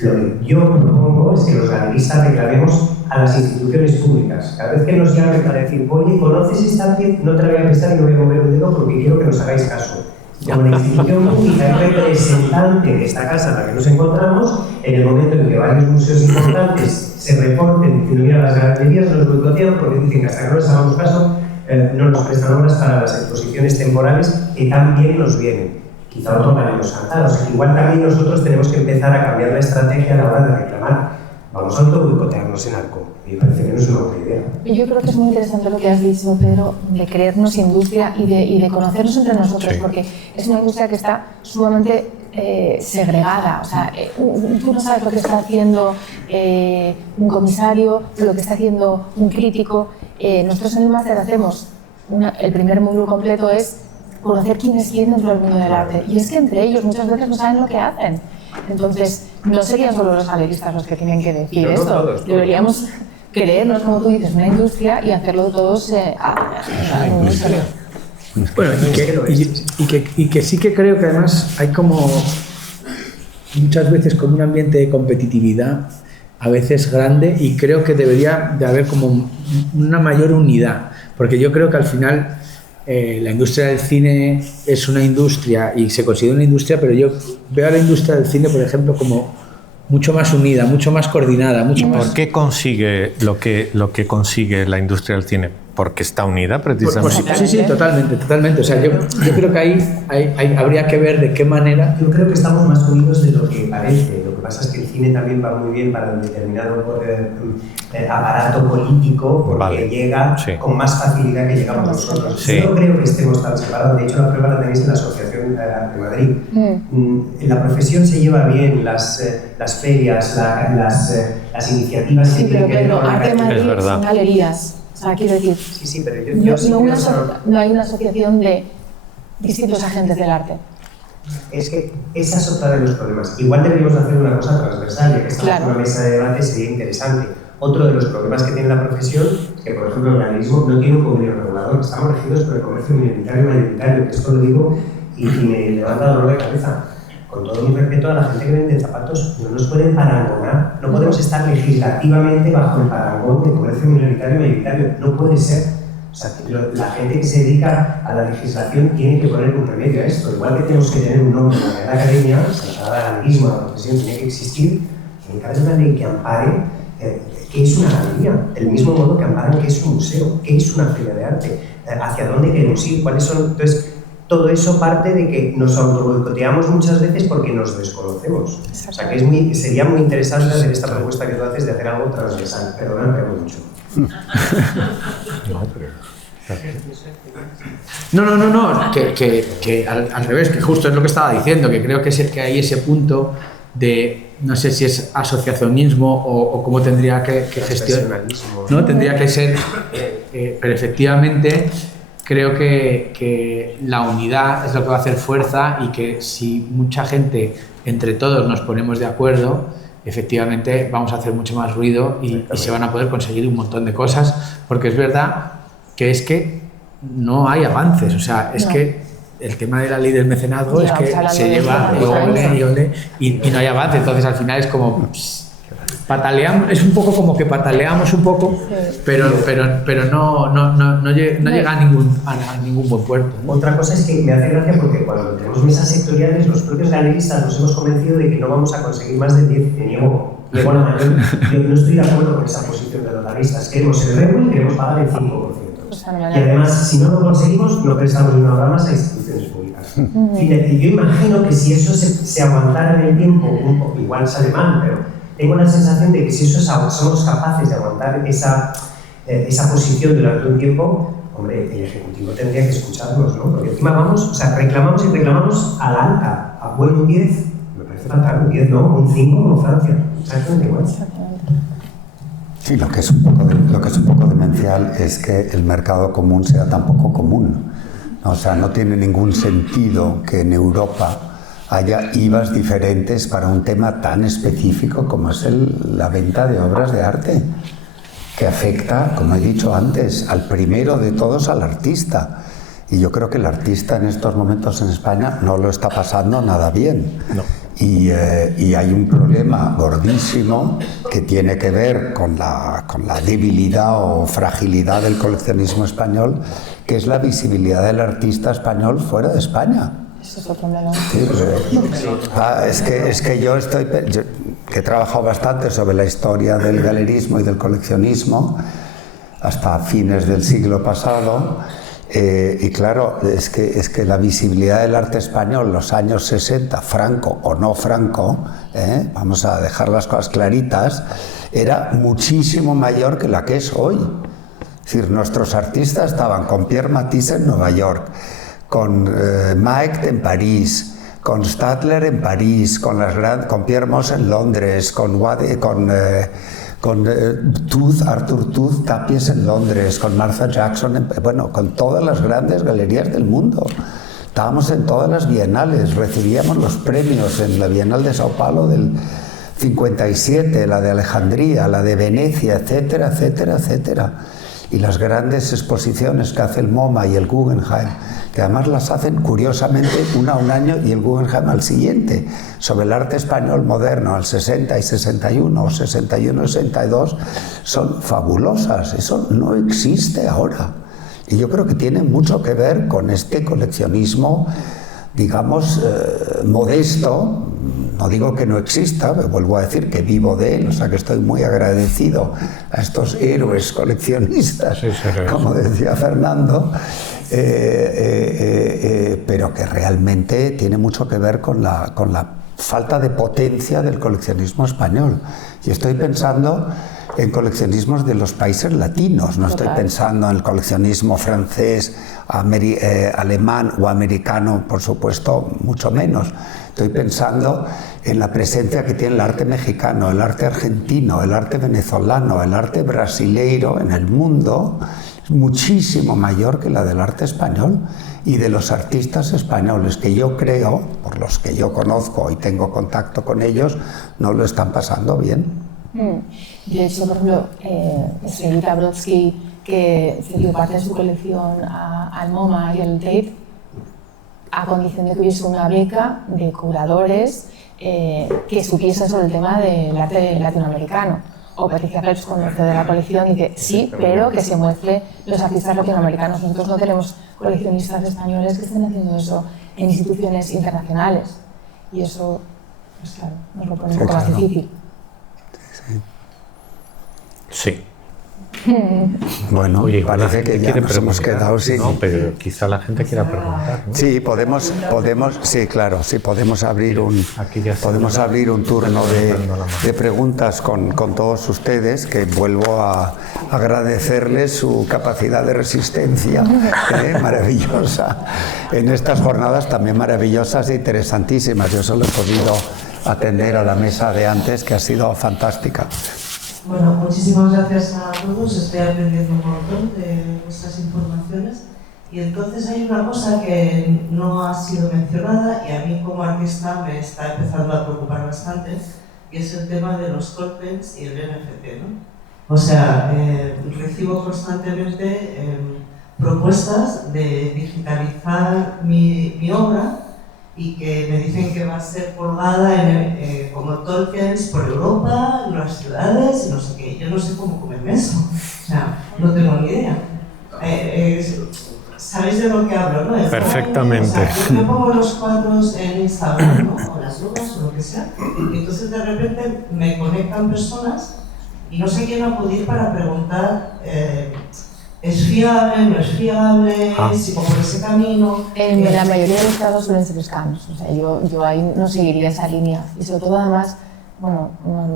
Lo que yo propongo es que los galeristas reclamemos a las instituciones públicas. Cada vez que nos llamen para decir, oye, ¿conoces esta pieza? No te la voy a prestar y no voy a mover un dedo porque quiero que nos hagáis caso. Como la institución pública es representante de esta casa en la que nos encontramos, en el momento en que varios museos importantes se reporten diciendo, mira, las galerías nos boicotean porque dicen que hasta que no les hagamos caso, no nos prestan obras para las exposiciones temporales que también nos vienen. Quizá otro ganemos cantados. O sea, igual también nosotros tenemos que empezar a cambiar la estrategia a la hora de reclamar. Vamos a autoboicotearnos en Arco. Me parece que no es una buena idea. Yo creo que es muy interesante lo que has dicho, Pedro, de creernos industria y de conocernos entre nosotros, sí. Porque es una industria que está sumamente segregada. O sea, tú no sabes lo que está haciendo un comisario, lo que está haciendo un crítico. Nosotros en el máster hacemos el primer módulo completo es conocer quién es quién dentro del mundo del arte. Y es que entre ellos muchas veces no saben lo que hacen. Entonces, no serían solo los galeristas los que tienen que decir esto. Deberíamos creernos, como tú dices, una industria y hacerlo todos Bueno, y que sí que creo que además hay como muchas veces como un ambiente de competitividad a veces grande, y creo que debería de haber como una mayor unidad, porque yo creo que al final la industria del cine es una industria y se considera una industria, pero yo veo a la industria del cine, por ejemplo, como mucho más unida, mucho más coordinada, mucho más... ¿Por qué consigue lo que consigue la industria del cine? Porque está unida, precisamente. Sí, totalmente. O sea, yo creo que ahí habría que ver de qué manera... Yo creo que estamos más unidos de lo que parece. Lo que pasa es que el cine también va muy bien para un determinado aparato político, porque llega con más facilidad que llegamos nosotros. Yo no creo que estemos tan separados. De hecho, la prueba la tenéis en la Asociación de Madrid. La profesión se lleva bien, las ferias, las iniciativas que tienen que ver con Arte Madrid son galerías. O sea, quiero decir, sí, pero yo no hay una asociación de distintos agentes del arte. Es que esa es otra de los problemas. Igual deberíamos hacer una cosa transversal, ya que estamos en una mesa de debate, sería interesante. Otro de los problemas que tiene la profesión es que, por ejemplo, el galerismo no tiene un convenio regulador. Estamos regidos por el comercio minoritario y mayoritario, que esto lo digo y me levanta dolor de cabeza. Con todo mi respeto a la gente que vende zapatos, no nos pueden parangonar, no podemos estar legislativamente bajo el parangón del comercio minoritario y mayoritario, no puede ser. O sea, la gente que se dedica a la legislación tiene que poner un remedio a esto, igual que tenemos que tener un nombre en la Real Academia, la galerismo, la profesión tiene que existir, tiene que haber una ley que ampare qué es una galería, del mismo modo que amparan qué es un museo, qué es una feria de arte, hacia dónde queremos ir, cuáles son... Entonces, todo eso parte de que nos autoboicoteamos muchas veces porque nos desconocemos. O sea, que sería muy interesante hacer esta propuesta que tú haces de hacer algo transversal. Perdona, pero mucho. No, que al revés, que justo es lo que estaba diciendo, que creo que hay ese punto de, no sé si es asociacionismo o cómo tendría que gestionar, ¿no? Tendría que ser, pero efectivamente... Creo que la unidad es lo que va a hacer fuerza, y que si mucha gente, entre todos, nos ponemos de acuerdo, efectivamente vamos a hacer mucho más ruido y se van a poder conseguir un montón de cosas, porque es verdad que es que no hay avances. O sea, es que el tema de la ley del mecenazgo es que se lleva y no hay avance. Entonces al final es como... pataleamos, es un poco como que pataleamos un poco, pero no llega a ningún buen puerto, ¿no? Otra cosa es que me hace gracia porque cuando tenemos mesas sectoriales, los propios galeristas nos hemos convencido de que no vamos a conseguir más de 10. Yo no estoy de acuerdo con esa posición de los galeristas. Queremos el REU y queremos pagar el 5%. Y además, si no lo conseguimos, no prestamos una hora más a instituciones públicas. Fíjate, yo imagino que si eso se aguantara en el tiempo, un poco, igual sale mal, pero tengo la sensación de que si somos capaces de aguantar esa posición durante un tiempo, hombre, el Ejecutivo tendría que escucharnos, ¿no? Porque encima reclamamos y reclamamos a la alta, a buen un 10, me parece fatal un 10, ¿no? Un 5 como Francia, exactamente igual. Sí, lo que es un poco demencial es que el mercado común sea tan poco común. O sea, no tiene ningún sentido que en Europa haya IVAs diferentes para un tema tan específico como es la venta de obras de arte, que afecta, como he dicho antes, al primero de todos, al artista. Y yo creo que el artista en estos momentos en España no lo está pasando nada bien. No. Y hay un problema gordísimo que tiene que ver con la debilidad o fragilidad del coleccionismo español, que es la visibilidad del artista español fuera de España. Eso es otro melón. Sí, es que yo he trabajado bastante sobre la historia del galerismo y del coleccionismo hasta fines del siglo pasado, y claro, es que la visibilidad del arte español, los años 60, franco o no franco, vamos a dejar las cosas claritas, era muchísimo mayor que la que es hoy. Es decir, nuestros artistas estaban con Pierre Matisse en Nueva York, con Maek en París, con Stadler en París, con Pierre Moss en Londres, con Arthur Tooth Tapies en Londres, con Martha Jackson, con todas las grandes galerías del mundo. Estábamos en todas las bienales, recibíamos los premios en la Bienal de Sao Paulo del 57, la de Alejandría, la de Venecia, etcétera, etcétera, etcétera. Y las grandes exposiciones que hace el MoMA y el Guggenheim, que además las hacen curiosamente una a un año y el Guggenheim al siguiente, sobre el arte español moderno, al 60 y 61, o 61 y 62, son fabulosas. Eso no existe ahora. Y yo creo que tiene mucho que ver con este coleccionismo, digamos, modesto. No digo que no exista, me vuelvo a decir que vivo de él, o sea que estoy muy agradecido a estos héroes coleccionistas, sí, como decía Fernando, pero que realmente tiene mucho que ver con la falta de potencia del coleccionismo español. Y estoy pensando en coleccionismos de los países latinos, no estoy pensando en el coleccionismo francés, alemán o americano, por supuesto, mucho menos. Estoy pensando en la presencia que tiene el arte mexicano, el arte argentino, el arte venezolano, el arte brasileiro en el mundo, es muchísimo mayor que la del arte español y de los artistas españoles, que yo creo, por los que yo conozco y tengo contacto con ellos, no lo están pasando bien. De hecho, por ejemplo, Sergei Brodsky, que cedió parte de su colección al MoMA y al Tate, a condición de que hubiese una beca de curadores que supiesen sobre el tema del arte latinoamericano. O Patricia Phelps, cuando cede la colección, dice sí, pero que se muestre los artistas latinoamericanos. Nosotros no tenemos coleccionistas españoles que estén haciendo eso en instituciones internacionales. Y eso, pues claro, nos lo pone un poco más difícil. Sí. Bueno, oye, parece que ya nos hemos quedado sin... No, pero quizá la gente quiera preguntar, ¿no? Sí, podemos, sí, claro, sí, podemos abrir un turno de preguntas con todos ustedes, que vuelvo a agradecerles su capacidad de resistencia, maravillosa, en estas jornadas también maravillosas e interesantísimas. Yo solo he podido atender a la mesa de antes, que ha sido fantástica. Bueno, muchísimas gracias a todos, estoy aprendiendo un montón de vuestras informaciones y entonces hay una cosa que no ha sido mencionada y a mí como artista me está empezando a preocupar bastante, y es el tema de los tokens y el NFT, ¿no? O sea, recibo constantemente propuestas de digitalizar mi obra y que me dicen que va a ser colgada como tokens por Europa, en las ciudades y no sé qué. Yo no sé cómo comerme eso, o sea, no tengo ni idea. ¿Sabéis de lo que hablo, no? Perfectamente. O sea, yo me pongo los cuadros en Instagram, ¿no? O las lunas o lo que sea, y entonces de repente me conectan personas y no sé quién acudir para preguntar ¿es fiable, no es fiable? Si por ese camino... En la mayoría de los casos suelen ser scams. O sea, yo ahí no seguiría esa línea. Y sobre todo, además, bueno,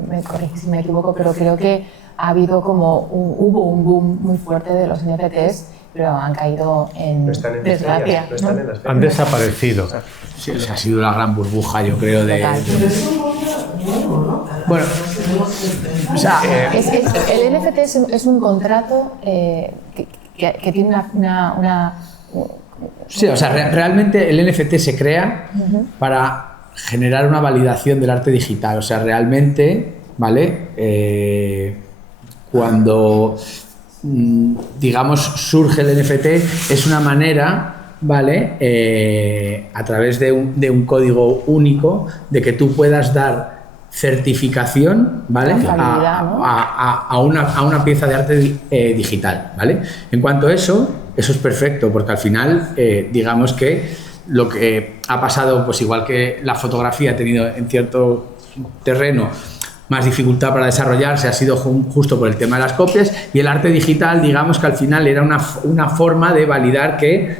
me corrige si me equivoco, pero creo que ha habido hubo un boom muy fuerte de los NFTs, pero han caído en desgracia. ¿no? Han desaparecido. Sí, o sea, ha sido la gran burbuja, yo creo, de... Pero es un mundo nuevo, ¿no? Bueno, o sea, el NFT es un contrato que tiene una... Sí, o sea, realmente el NFT se crea para generar una validación del arte digital. O sea, realmente, ¿vale? Cuando, digamos, surge el NFT, es una manera, ¿vale? A través de un código único, de que tú puedas dar certificación, ¿vale? a una pieza de arte digital, ¿vale? En cuanto a eso es perfecto, porque al final, digamos que lo que ha pasado, pues igual que la fotografía ha tenido en cierto terreno más dificultad para desarrollarse, ha sido justo por el tema de las copias, y el arte digital, digamos que al final era una forma de validar que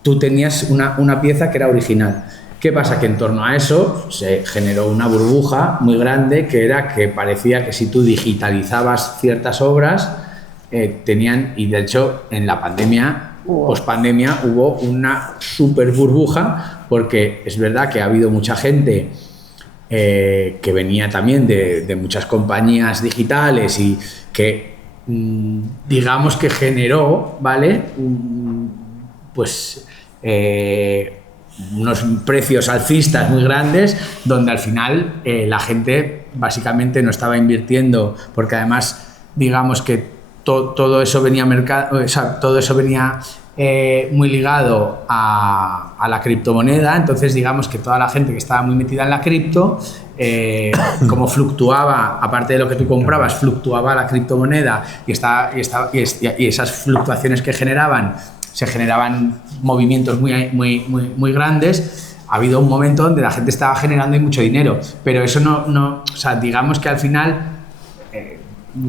tú tenías una pieza que era original. ¿Qué pasa? Que en torno a eso se generó una burbuja muy grande, que era que parecía que si tú digitalizabas ciertas obras, tenían, y de hecho en la pandemia, pospandemia, hubo una super burbuja, porque es verdad que ha habido mucha gente que venía también de muchas compañías digitales y que, digamos que generó, ¿vale? Pues... unos precios alcistas muy grandes, donde al final la gente básicamente no estaba invirtiendo, porque además digamos que todo eso venía muy ligado a la criptomoneda. Entonces digamos que toda la gente que estaba muy metida en la cripto, como fluctuaba, aparte de lo que tú comprabas, fluctuaba la criptomoneda y esas fluctuaciones que se generaban movimientos muy grandes. Ha habido un momento donde la gente estaba generando mucho dinero, pero eso o sea, digamos que al final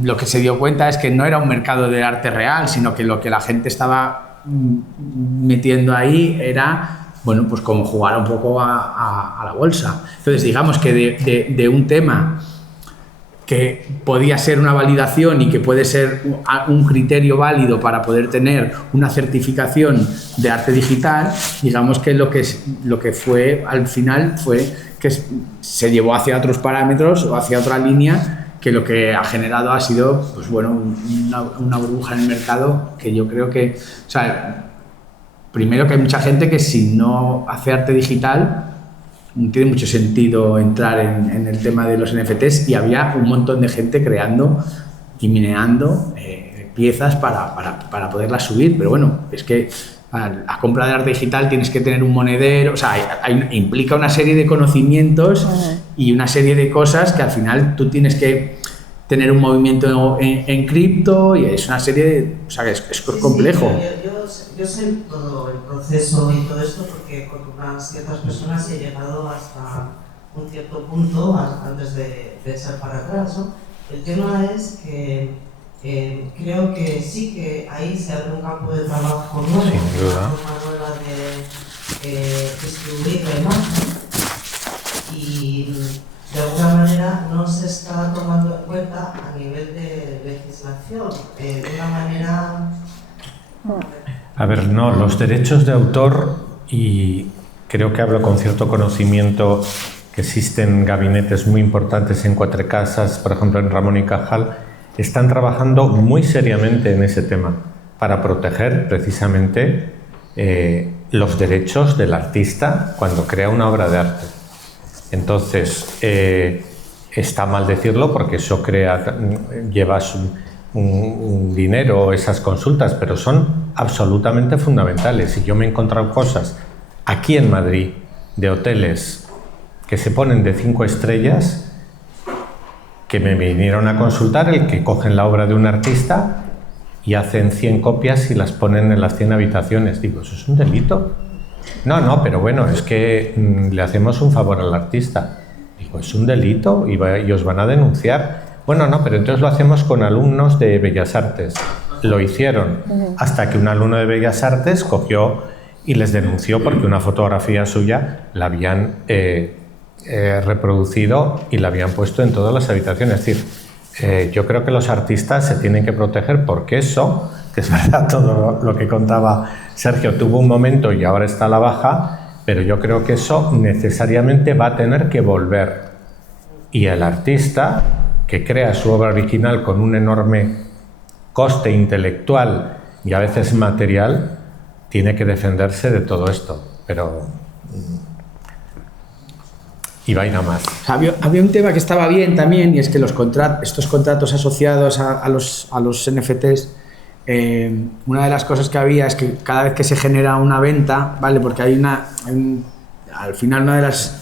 lo que se dio cuenta es que no era un mercado de arte real, sino que lo que la gente estaba metiendo ahí era, bueno, pues como jugar un poco a la bolsa. Entonces, digamos que de un tema que podía ser una validación y que puede ser un criterio válido para poder tener una certificación de arte digital, digamos que lo que fue al final fue que se llevó hacia otros parámetros o hacia otra línea, que lo que ha generado ha sido, pues bueno, una burbuja en el mercado que yo creo que, o sea, primero que hay mucha gente que si no hace arte digital no tiene mucho sentido entrar en el tema de los NFTs, y había un montón de gente creando y mineando piezas para poderlas subir, pero bueno, es que a compra de arte digital tienes que tener un monedero, o sea, implica una serie de conocimientos y una serie de cosas que al final tú tienes que tener un movimiento en cripto, y es una serie de, o sea, es complejo. Yo sé todo el proceso y todo esto porque con unas ciertas personas he llegado hasta un cierto punto antes de echar para atrás, ¿no? El tema es que creo que sí que ahí se abre un campo de trabajo nuevo, una forma nueva de distribuir la imagen, y de alguna manera no se está tomando en cuenta a nivel de legislación, de una manera... A ver, no, los derechos de autor, y creo que hablo con cierto conocimiento, que existen gabinetes muy importantes en Cuatro Casas, por ejemplo en Ramón y Cajal, están trabajando muy seriamente en ese tema para proteger precisamente los derechos del artista cuando crea una obra de arte. Entonces, está mal decirlo porque eso llevas un dinero, esas consultas, pero son absolutamente fundamentales. Y yo me he encontrado cosas aquí en Madrid de hoteles que se ponen de 5 estrellas, que me vinieron a consultar, el que cogen la obra de un artista y hacen 100 copias y las ponen en las 100 habitaciones. Digo, ¿eso es un delito? No, pero bueno, es que le hacemos un favor al artista. Digo, ¿es un delito? Y os van a denunciar. Bueno, no, pero entonces lo hacemos con alumnos de Bellas Artes. Lo hicieron hasta que un alumno de Bellas Artes cogió y les denunció porque una fotografía suya la habían reproducido y la habían puesto en todas las habitaciones. Es decir, yo creo que los artistas se tienen que proteger porque eso, que es verdad todo lo que contaba Sergio, tuvo un momento y ahora está a la baja, pero yo creo que eso necesariamente va a tener que volver. Y el artista que crea su obra original con un enorme coste intelectual y a veces material, tiene que defenderse de todo esto, pero y vaina más. Había un tema que estaba bien también, y es que estos contratos asociados a los NFTs, una de las cosas que había es que cada vez que se genera una venta, ¿vale? Porque al final una de las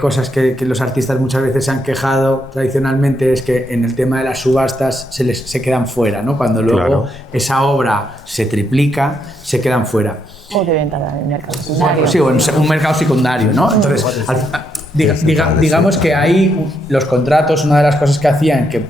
cosas que los artistas muchas veces se han quejado tradicionalmente es que en el tema de las subastas se quedan fuera, ¿no? Cuando luego esa obra se triplica, se quedan fuera. O de venta en el mercado secundario. Bueno, sí, o en un mercado secundario, ¿no? Entonces, digamos que ahí los contratos, una de las cosas que hacían, que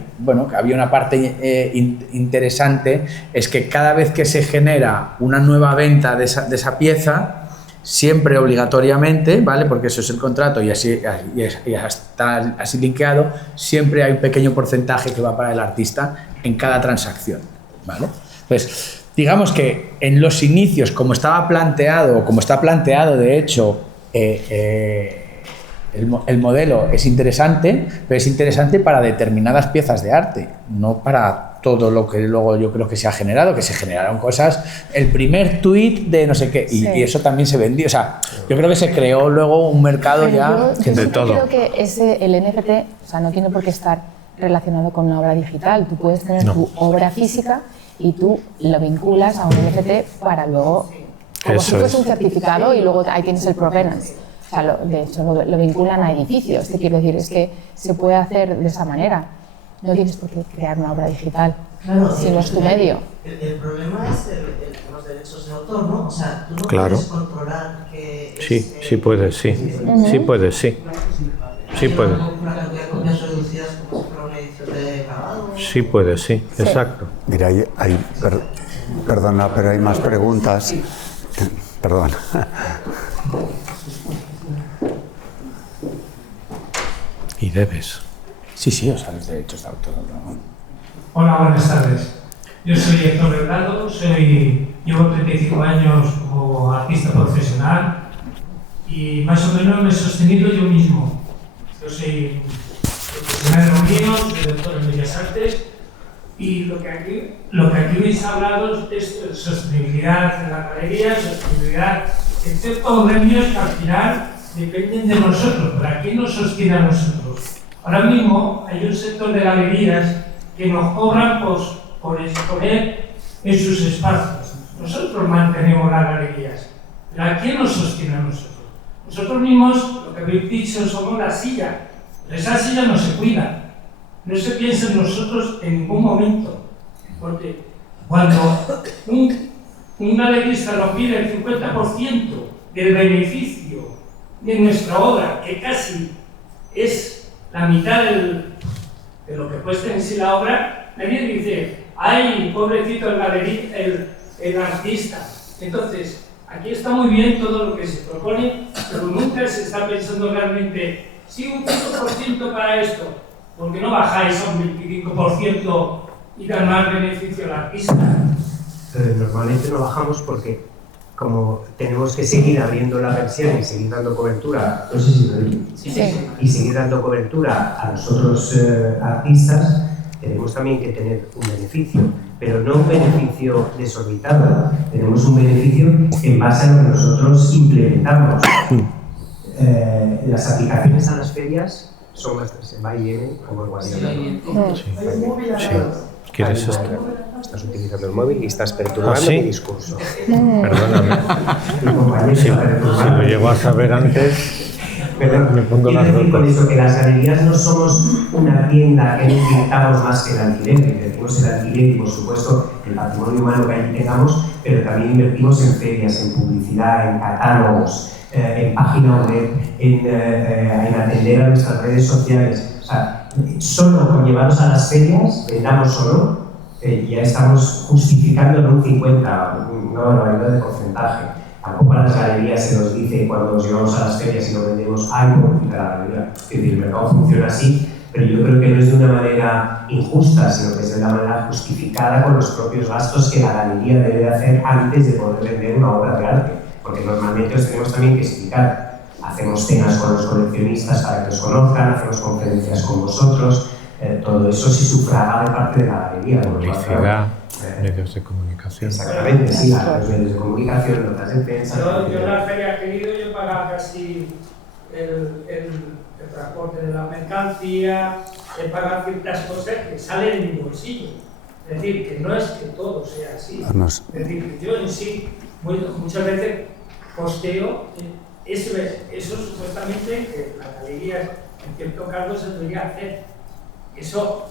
había una parte interesante, es que cada vez que se genera una nueva venta de esa pieza, siempre obligatoriamente, ¿vale? Porque eso es el contrato y así está así linkeado, siempre hay un pequeño porcentaje que va para el artista en cada transacción, ¿vale? Pues digamos que en los inicios, como está planteado de hecho, el modelo es interesante, pero es interesante para determinadas piezas de arte, no para todo lo que luego yo creo que se ha generado, que se generaron cosas, el primer tuit de no sé qué, y eso también se vendió. O sea, yo creo que se creó luego un mercado de todo. Yo creo que el NFT, o sea, no tiene por qué estar relacionado con una obra digital. Tú puedes tener tu obra física y tú lo vinculas a un NFT para luego, como si fuese un certificado, y luego ahí tienes el provenance. O sea, de hecho lo vinculan a edificios. Te quiero decir, es que se puede hacer de esa manera. No tienes por qué crear una obra digital, si no es tu medio. El problema es los derechos de autor, ¿no? O sea, tú no Claro. puedes controlar que... Sí puedes, sí. Sí puedes, sí. Sí puedes. Una cantidad de copias reducidas como si fuera una edición de grabado. Sí puedes, sí, exacto. Mira, perdona, pero hay más preguntas. Perdón. Y debes. Sí, o sea, los derechos de autor. ¿no? Hola, buenas tardes. Yo soy Héctor Rebrado, llevo 35 años como artista profesional y más o menos me he sostenido yo mismo. Yo soy profesional de lo mío, soy doctor en Bellas Artes y lo que aquí habéis hablado es sostenibilidad en la galería, sostenibilidad, excepto gremios que al final dependen de nosotros. ¿Para quién nos sostiene a nosotros? Ahora mismo hay un sector de galerías que nos cobran por exponer en sus espacios. Nosotros mantenemos las galerías. ¿Pero a quién nos sostiene a nosotros? Nosotros mismos, lo que habéis dicho, somos la silla. Pero esa silla no se cuida. No se piensa en nosotros en ningún momento. Porque cuando un galerista nos pide el 50% del beneficio de nuestra obra, que casi es la mitad de lo que cuesta en sí la obra, nadie dice, ¡ay, pobrecito el artista! Entonces, aquí está muy bien todo lo que se propone, pero nunca se está pensando realmente, sí, un 5% para esto, ¿por qué no bajáis a un 25% y dar más beneficio al artista? Normalmente no bajamos porque como tenemos que seguir abriendo la persiana y seguir dando cobertura, no sé si lo digo, y seguir dando cobertura a los otros artistas, tenemos también que tener un beneficio, pero no un beneficio desorbitado, tenemos un beneficio en base a lo que nosotros implementamos. Las aplicaciones a las ferias son nuestras, en va y viene como el Guardiola. Sí. ¿Quieres esto? Estás utilizando el móvil y estás perturbando mi discurso. Perdóname. Si lo llego a saber antes, me pongo las ropas. Con eso que las galerías no somos una tienda que necesitamos más que el alquiler. Invertimos el alquiler y, por supuesto, el patrimonio humano que allí tengamos, pero también invertimos en ferias, en publicidad, en catálogos, en página web, en atender a nuestras redes sociales. O sea, solo con llevarnos a las ferias, vendamos o no, ya estamos justificando en un 50, una barbaridad de porcentaje. Tampoco a las galerías se nos dice cuando nos llevamos a las ferias y no vendemos algo publica la galería. Es decir, el mercado funciona así, pero yo creo que no es de una manera injusta, sino que es de una manera justificada con los propios gastos que la galería debe de hacer antes de poder vender una obra de arte. Porque normalmente os tenemos también que explicar. Hacemos cenas con los coleccionistas para que os conozcan, hacemos conferencias con vosotros, todo eso se sufraga de parte de la galería. Publicidad, medios de comunicación. Exactamente, sí, los medios de comunicación, notas de prensa. Yo en la feria que he ido, yo pagaba casi el transporte de la mercancía, he pagado ciertas cosas que salen de mi bolsillo. Es decir, que no es que todo sea así. Es decir, que yo en sí muchas veces posteo eso supuestamente que la galería en cierto cargo se debería hacer. Eso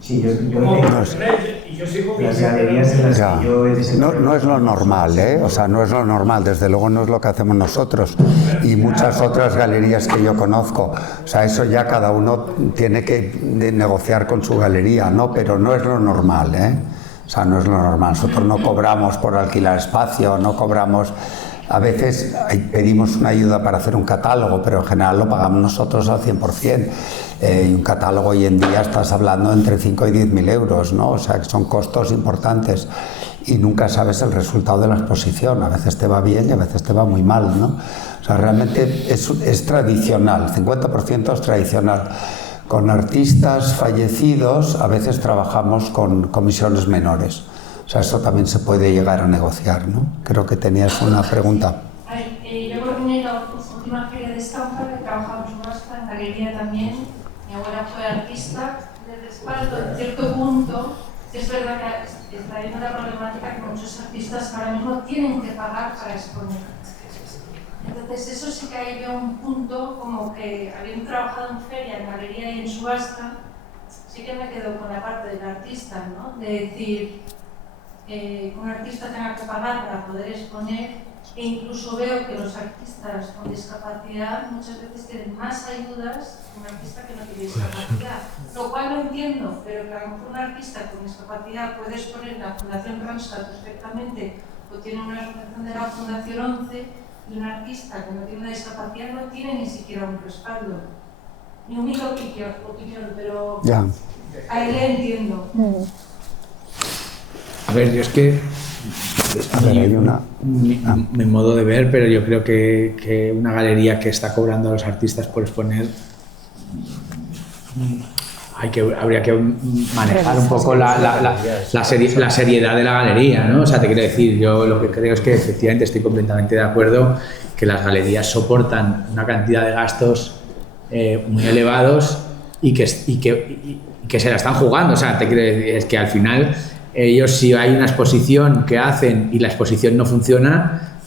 sí, yo sigo las galerías en las que yo he desempeñado. No es lo normal, ¿eh? O sea, no es lo normal, desde luego no es lo que hacemos nosotros y muchas otras galerías que yo conozco. O sea, eso ya cada uno tiene que negociar con su galería, ¿no? Pero no es lo normal, ¿eh? O sea, no es lo normal. Nosotros no cobramos por alquilar espacio, no cobramos. A veces pedimos una ayuda para hacer un catálogo, pero en general lo pagamos nosotros al 100%. Y un catálogo hoy en día estás hablando entre 5 y 10.000 euros, ¿no? O sea, que son costos importantes y nunca sabes el resultado de la exposición. A veces te va bien y a veces te va muy mal, ¿no? O sea, realmente es tradicional, 50% es tradicional. Con artistas fallecidos a veces trabajamos con comisiones menores. O sea, esto también se puede llegar a negociar, ¿no? Creo que tenías una pregunta. Yo coordiné la última feria de estampa que trabajamos en galería también. Mi abuela fue artista de respaldo. En cierto punto, es verdad que está habiendo una problemática que muchos artistas ahora mismo tienen que pagar para exponer. Entonces, eso sí que ahí veo un punto como que, habiendo trabajado en feria, en galería y en subasta, sí que me quedo con la parte del artista, ¿no? De decir, que un artista tenga que pagar para poder exponer, e incluso veo que los artistas con discapacidad muchas veces tienen más ayudas que un artista que no tiene discapacidad, lo cual lo entiendo, pero que a lo mejor un artista con discapacidad puede exponer en la Fundación Randstad perfectamente o tiene una asociación de la Fundación 11, y un artista que no tiene una discapacidad no tiene ni siquiera un respaldo. Mi humilde opinión, pero Ya. ahí le entiendo. A ver, yo es que... A ver, hay una... Mi modo de ver, pero yo creo que una galería que está cobrando a los artistas por exponer, habría que manejar un poco la seriedad de la galería, ¿no? O sea, te quiero decir, yo lo que creo es que efectivamente estoy completamente de acuerdo que las galerías soportan una cantidad de gastos muy elevados y que se la están jugando. O sea, te quiero decir, es que al final ellos, si hay una exposición que hacen y la exposición no funciona,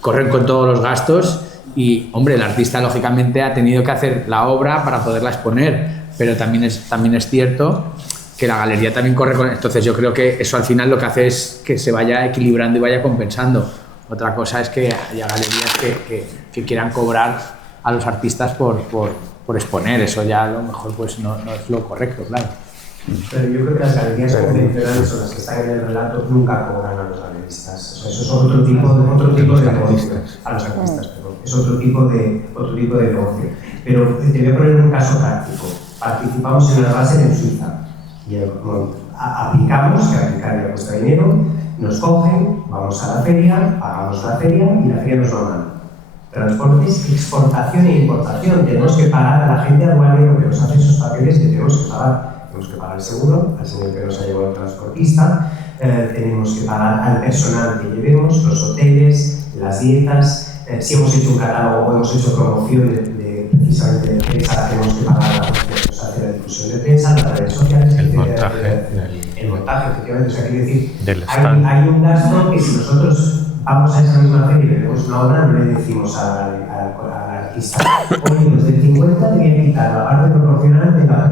corren con todos los gastos y, hombre, el artista lógicamente ha tenido que hacer la obra para poderla exponer, pero también es cierto que la galería también corre con... Entonces yo creo que eso al final lo que hace es que se vaya equilibrando y vaya compensando. Otra cosa es que haya galerías que quieran cobrar a los artistas por exponer. Eso ya a lo mejor pues no es lo correcto, claro. Pero yo creo que las galerías convencionales son las que están en el relato, nunca cobran a los galeristas. O sea, eso es otro tipo de negocio. A los artistas, perdón. Es otro tipo de negocio. Pero te voy a poner un caso práctico. Participamos en la base en Suiza. Y aplicamos, que aplicar ya cuesta dinero, nos cogen, vamos a la feria, pagamos la feria y la feria nos lo manda. Transportes, exportación e importación. Tenemos que pagar a la gente aduanero que nos hace esos papeles y tenemos que pagar. Tenemos que pagar el seguro, al señor que nos ha llevado el transportista, tenemos que pagar al personal que llevemos, los hoteles, las dietas, si hemos hecho un catálogo o hemos hecho promoción precisamente de prensa, tenemos que pagar a la gente que nos hace la difusión de prensa, las redes sociales, el montaje, efectivamente. O sea, quiere decir, hay un gasto que si nosotros vamos a esa misma feria y vemos una obra, no le decimos al artista, oye, pues del 50 te voy a quitar la parte proporcional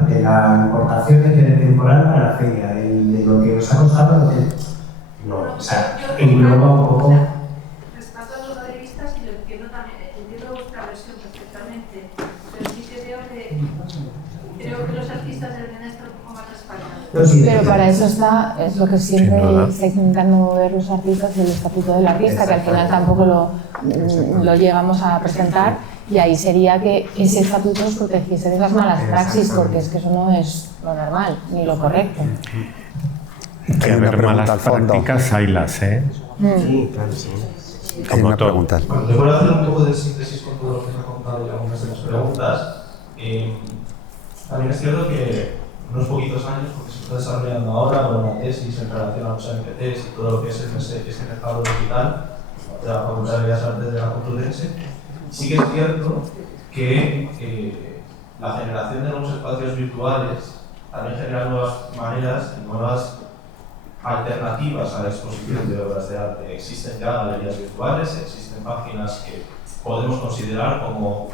de la importación de temporal para la feria, de lo que nos ha costado. No, o sea, engloba un poco. Respeto a los galeristas y lo entiendo también, entiendo vuestra versión perfectamente, pero sí que creo que los artistas deben estar un poco más respaldados. Pero para eso es lo que siempre está intentando mover los artistas, el estatuto del artista, que al final tampoco lo llegamos a presentar, y ahí sería que ese estatuto os protegiese de las malas praxis, porque es que eso no es lo normal ni lo correcto. Que haber malas prácticas, haylas, ¿eh? Sí, claro, sí. Hay una pregunta. Bueno, te voy a hacer un poco de síntesis con todo lo que me ha contado y algunas de las preguntas. También es cierto que unos poquitos años, porque se está desarrollando ahora una tesis en relación a los NFTs y todo lo que es ese mercado digital de la Facultad de Bellas Artes de la Complutense, sí que es cierto que la generación de nuevos espacios virtuales también genera nuevas maneras y nuevas alternativas a la exposición de obras de arte. Existen ya galerías virtuales, existen páginas que podemos considerar como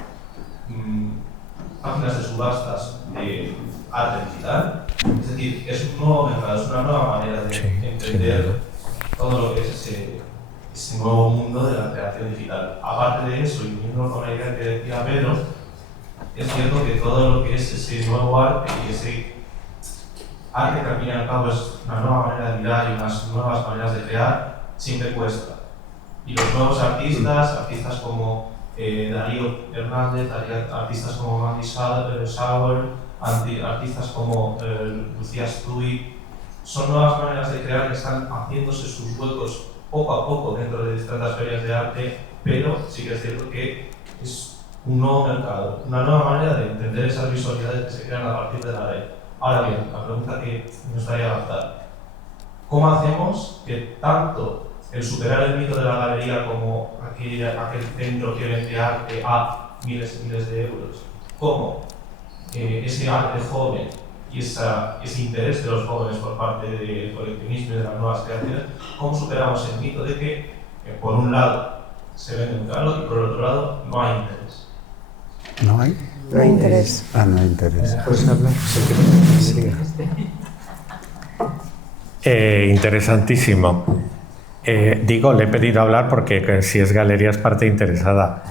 páginas de subastas de arte digital. Es decir, es un nuevo mercado, es una nueva manera de entender todo lo que es ese nuevo mundo de la creación digital. Aparte de eso, y uniendo con la idea que decía Pedro, es cierto que todo lo que es ese nuevo arte y ese arte que al fin y al cabo es una nueva manera de mirar y unas nuevas maneras de crear, siempre cuesta. Y los nuevos artistas como Darío Hernández, artistas como Mandy Sauer, artistas como Lucía Stuy, son nuevas maneras de crear que están haciéndose sus huecos poco a poco dentro de distintas ferias de arte, pero sí que es cierto que es un nuevo mercado, una nueva manera de entender esas visualidades que se crean a partir de la ley. Ahora bien, la pregunta que me gustaría adaptar: ¿cómo hacemos que tanto el superar el mito de la galería como aquel centro que vende arte a miles y miles de euros, como ese arte joven y ese interés de los jóvenes por parte del coleccionismo y de las nuevas creaciones, cómo superamos el mito de que por un lado se vende un caro y por el otro lado no hay interés? ¿No hay? No hay interés. Ah, no hay interés. Pues habla. Interesantísimo. Digo, le he pedido hablar porque si es galería es parte interesada.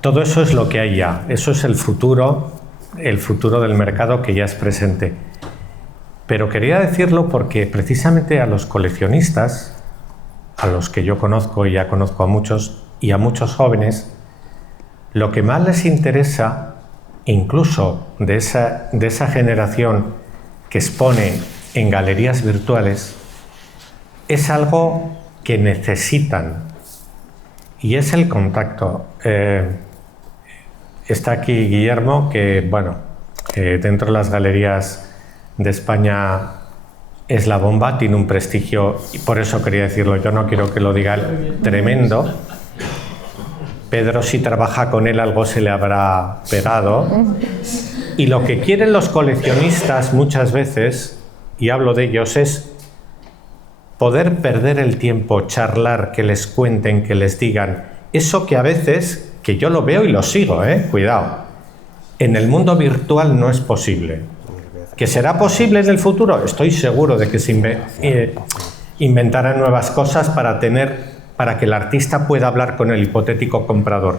Todo eso es lo que hay ya. Eso es el futuro del mercado que ya es presente. Pero quería decirlo porque precisamente a los coleccionistas, a los que yo conozco y ya conozco a muchos, y a muchos jóvenes, lo que más les interesa, incluso de esa generación que expone en galerías virtuales, es algo que necesitan, y es el contacto. Está aquí Guillermo, que bueno, dentro de las galerías de España es la bomba, tiene un prestigio, y por eso quería decirlo, yo no quiero que lo diga él, tremendo. Pedro, si trabaja con él, algo se le habrá pegado. Y lo que quieren los coleccionistas muchas veces, y hablo de ellos, es poder perder el tiempo, charlar, que les cuenten, que les digan. Eso que a veces, que yo lo veo y lo sigo, cuidado, en el mundo virtual no es posible. ¿Que será posible en el futuro? Estoy seguro de que se inventarán nuevas cosas para que el artista pueda hablar con el hipotético comprador.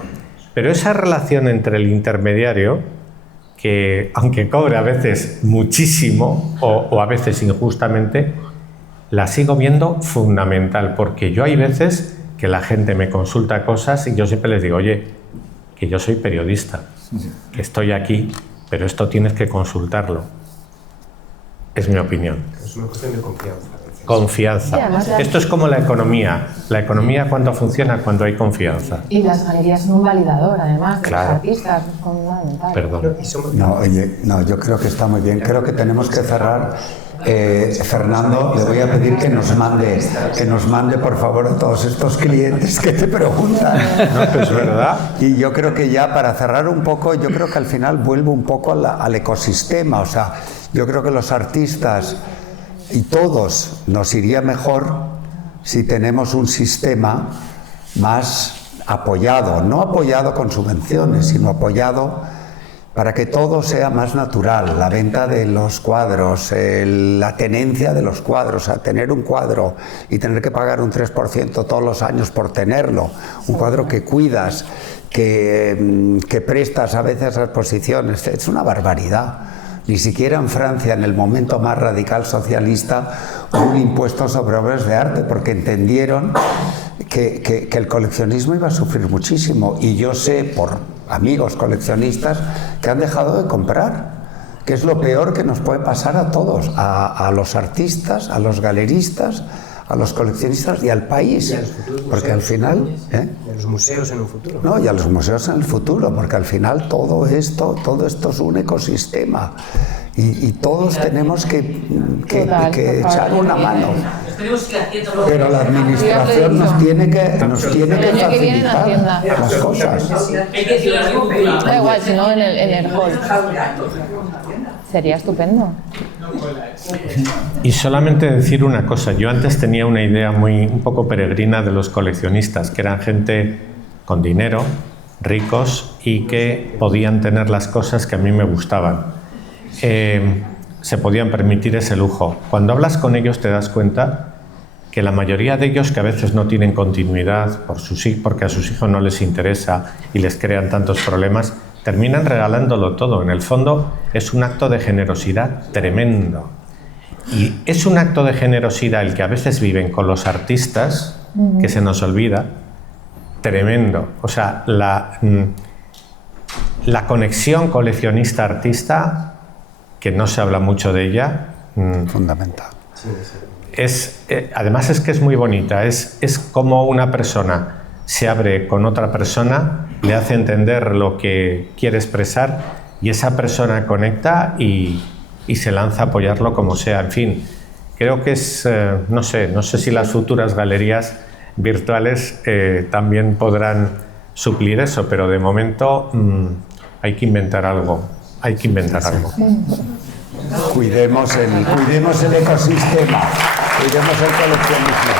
Pero esa relación entre el intermediario, que aunque cobre a veces muchísimo o a veces injustamente, la sigo viendo fundamental, porque yo hay veces que la gente me consulta cosas y yo siempre les digo, oye, que yo soy periodista, que estoy aquí, pero esto tienes que consultarlo. Es mi opinión. Es una cuestión de confianza. Confianza. Esto es como la economía. La economía, ¿cuándo funciona? Cuando hay confianza. Y las galerías son un validador, además, de claro. los artistas, es fundamental. Perdón. No, oye, no, yo creo que está muy bien. Creo que tenemos que cerrar. Fernando, le voy a pedir que nos mande por favor a todos estos clientes que te preguntan. No, pues es verdad. Y yo creo que ya para cerrar un poco, yo creo que al final vuelvo un poco al ecosistema. O sea, yo creo que los artistas y todos nos iría mejor si tenemos un sistema más apoyado, no apoyado con subvenciones, sino apoyado para que todo sea más natural, la venta de los cuadros, la tenencia de los cuadros, a tener un cuadro y tener que pagar un 3% todos los años por tenerlo, un cuadro que cuidas, que prestas a veces a exposiciones, es una barbaridad. Ni siquiera en Francia, en el momento más radical socialista, hubo un impuesto sobre obras de arte, porque entendieron que el coleccionismo iba a sufrir muchísimo. Y yo sé, por amigos coleccionistas, que han dejado de comprar, que es lo peor que nos puede pasar a todos, a los artistas, a los galeristas, a los coleccionistas y al país, porque al final... Y a los museos en un futuro. No, y a los museos en el futuro, porque al final todo esto es un ecosistema y todos tenemos que echar una mano. Pero la administración nos tiene que facilitar las cosas. Da igual, si no en el hall. Sería estupendo. Y solamente decir una cosa, yo antes tenía una idea un poco peregrina de los coleccionistas, que eran gente con dinero, ricos y que podían tener las cosas que a mí me gustaban. Se podían permitir ese lujo. Cuando hablas con ellos te das cuenta que la mayoría de ellos, que a veces no tienen continuidad porque a sus hijos no les interesa y les crean tantos problemas, terminan regalándolo todo. En el fondo es un acto de generosidad tremendo. Y es un acto de generosidad el que a veces viven con los artistas, que se nos olvida, tremendo. O sea, la conexión coleccionista-artista, que no se habla mucho de ella, fundamental. Además es que es muy bonita. Es como una persona se abre con otra persona, le hace entender lo que quiere expresar y esa persona conecta y se lanza a apoyarlo como sea. En fin, creo que es, no sé si las futuras galerías virtuales también podrán suplir eso, pero de momento hay que inventar algo. Cuidemos el ecosistema, cuidemos el coleccionismo.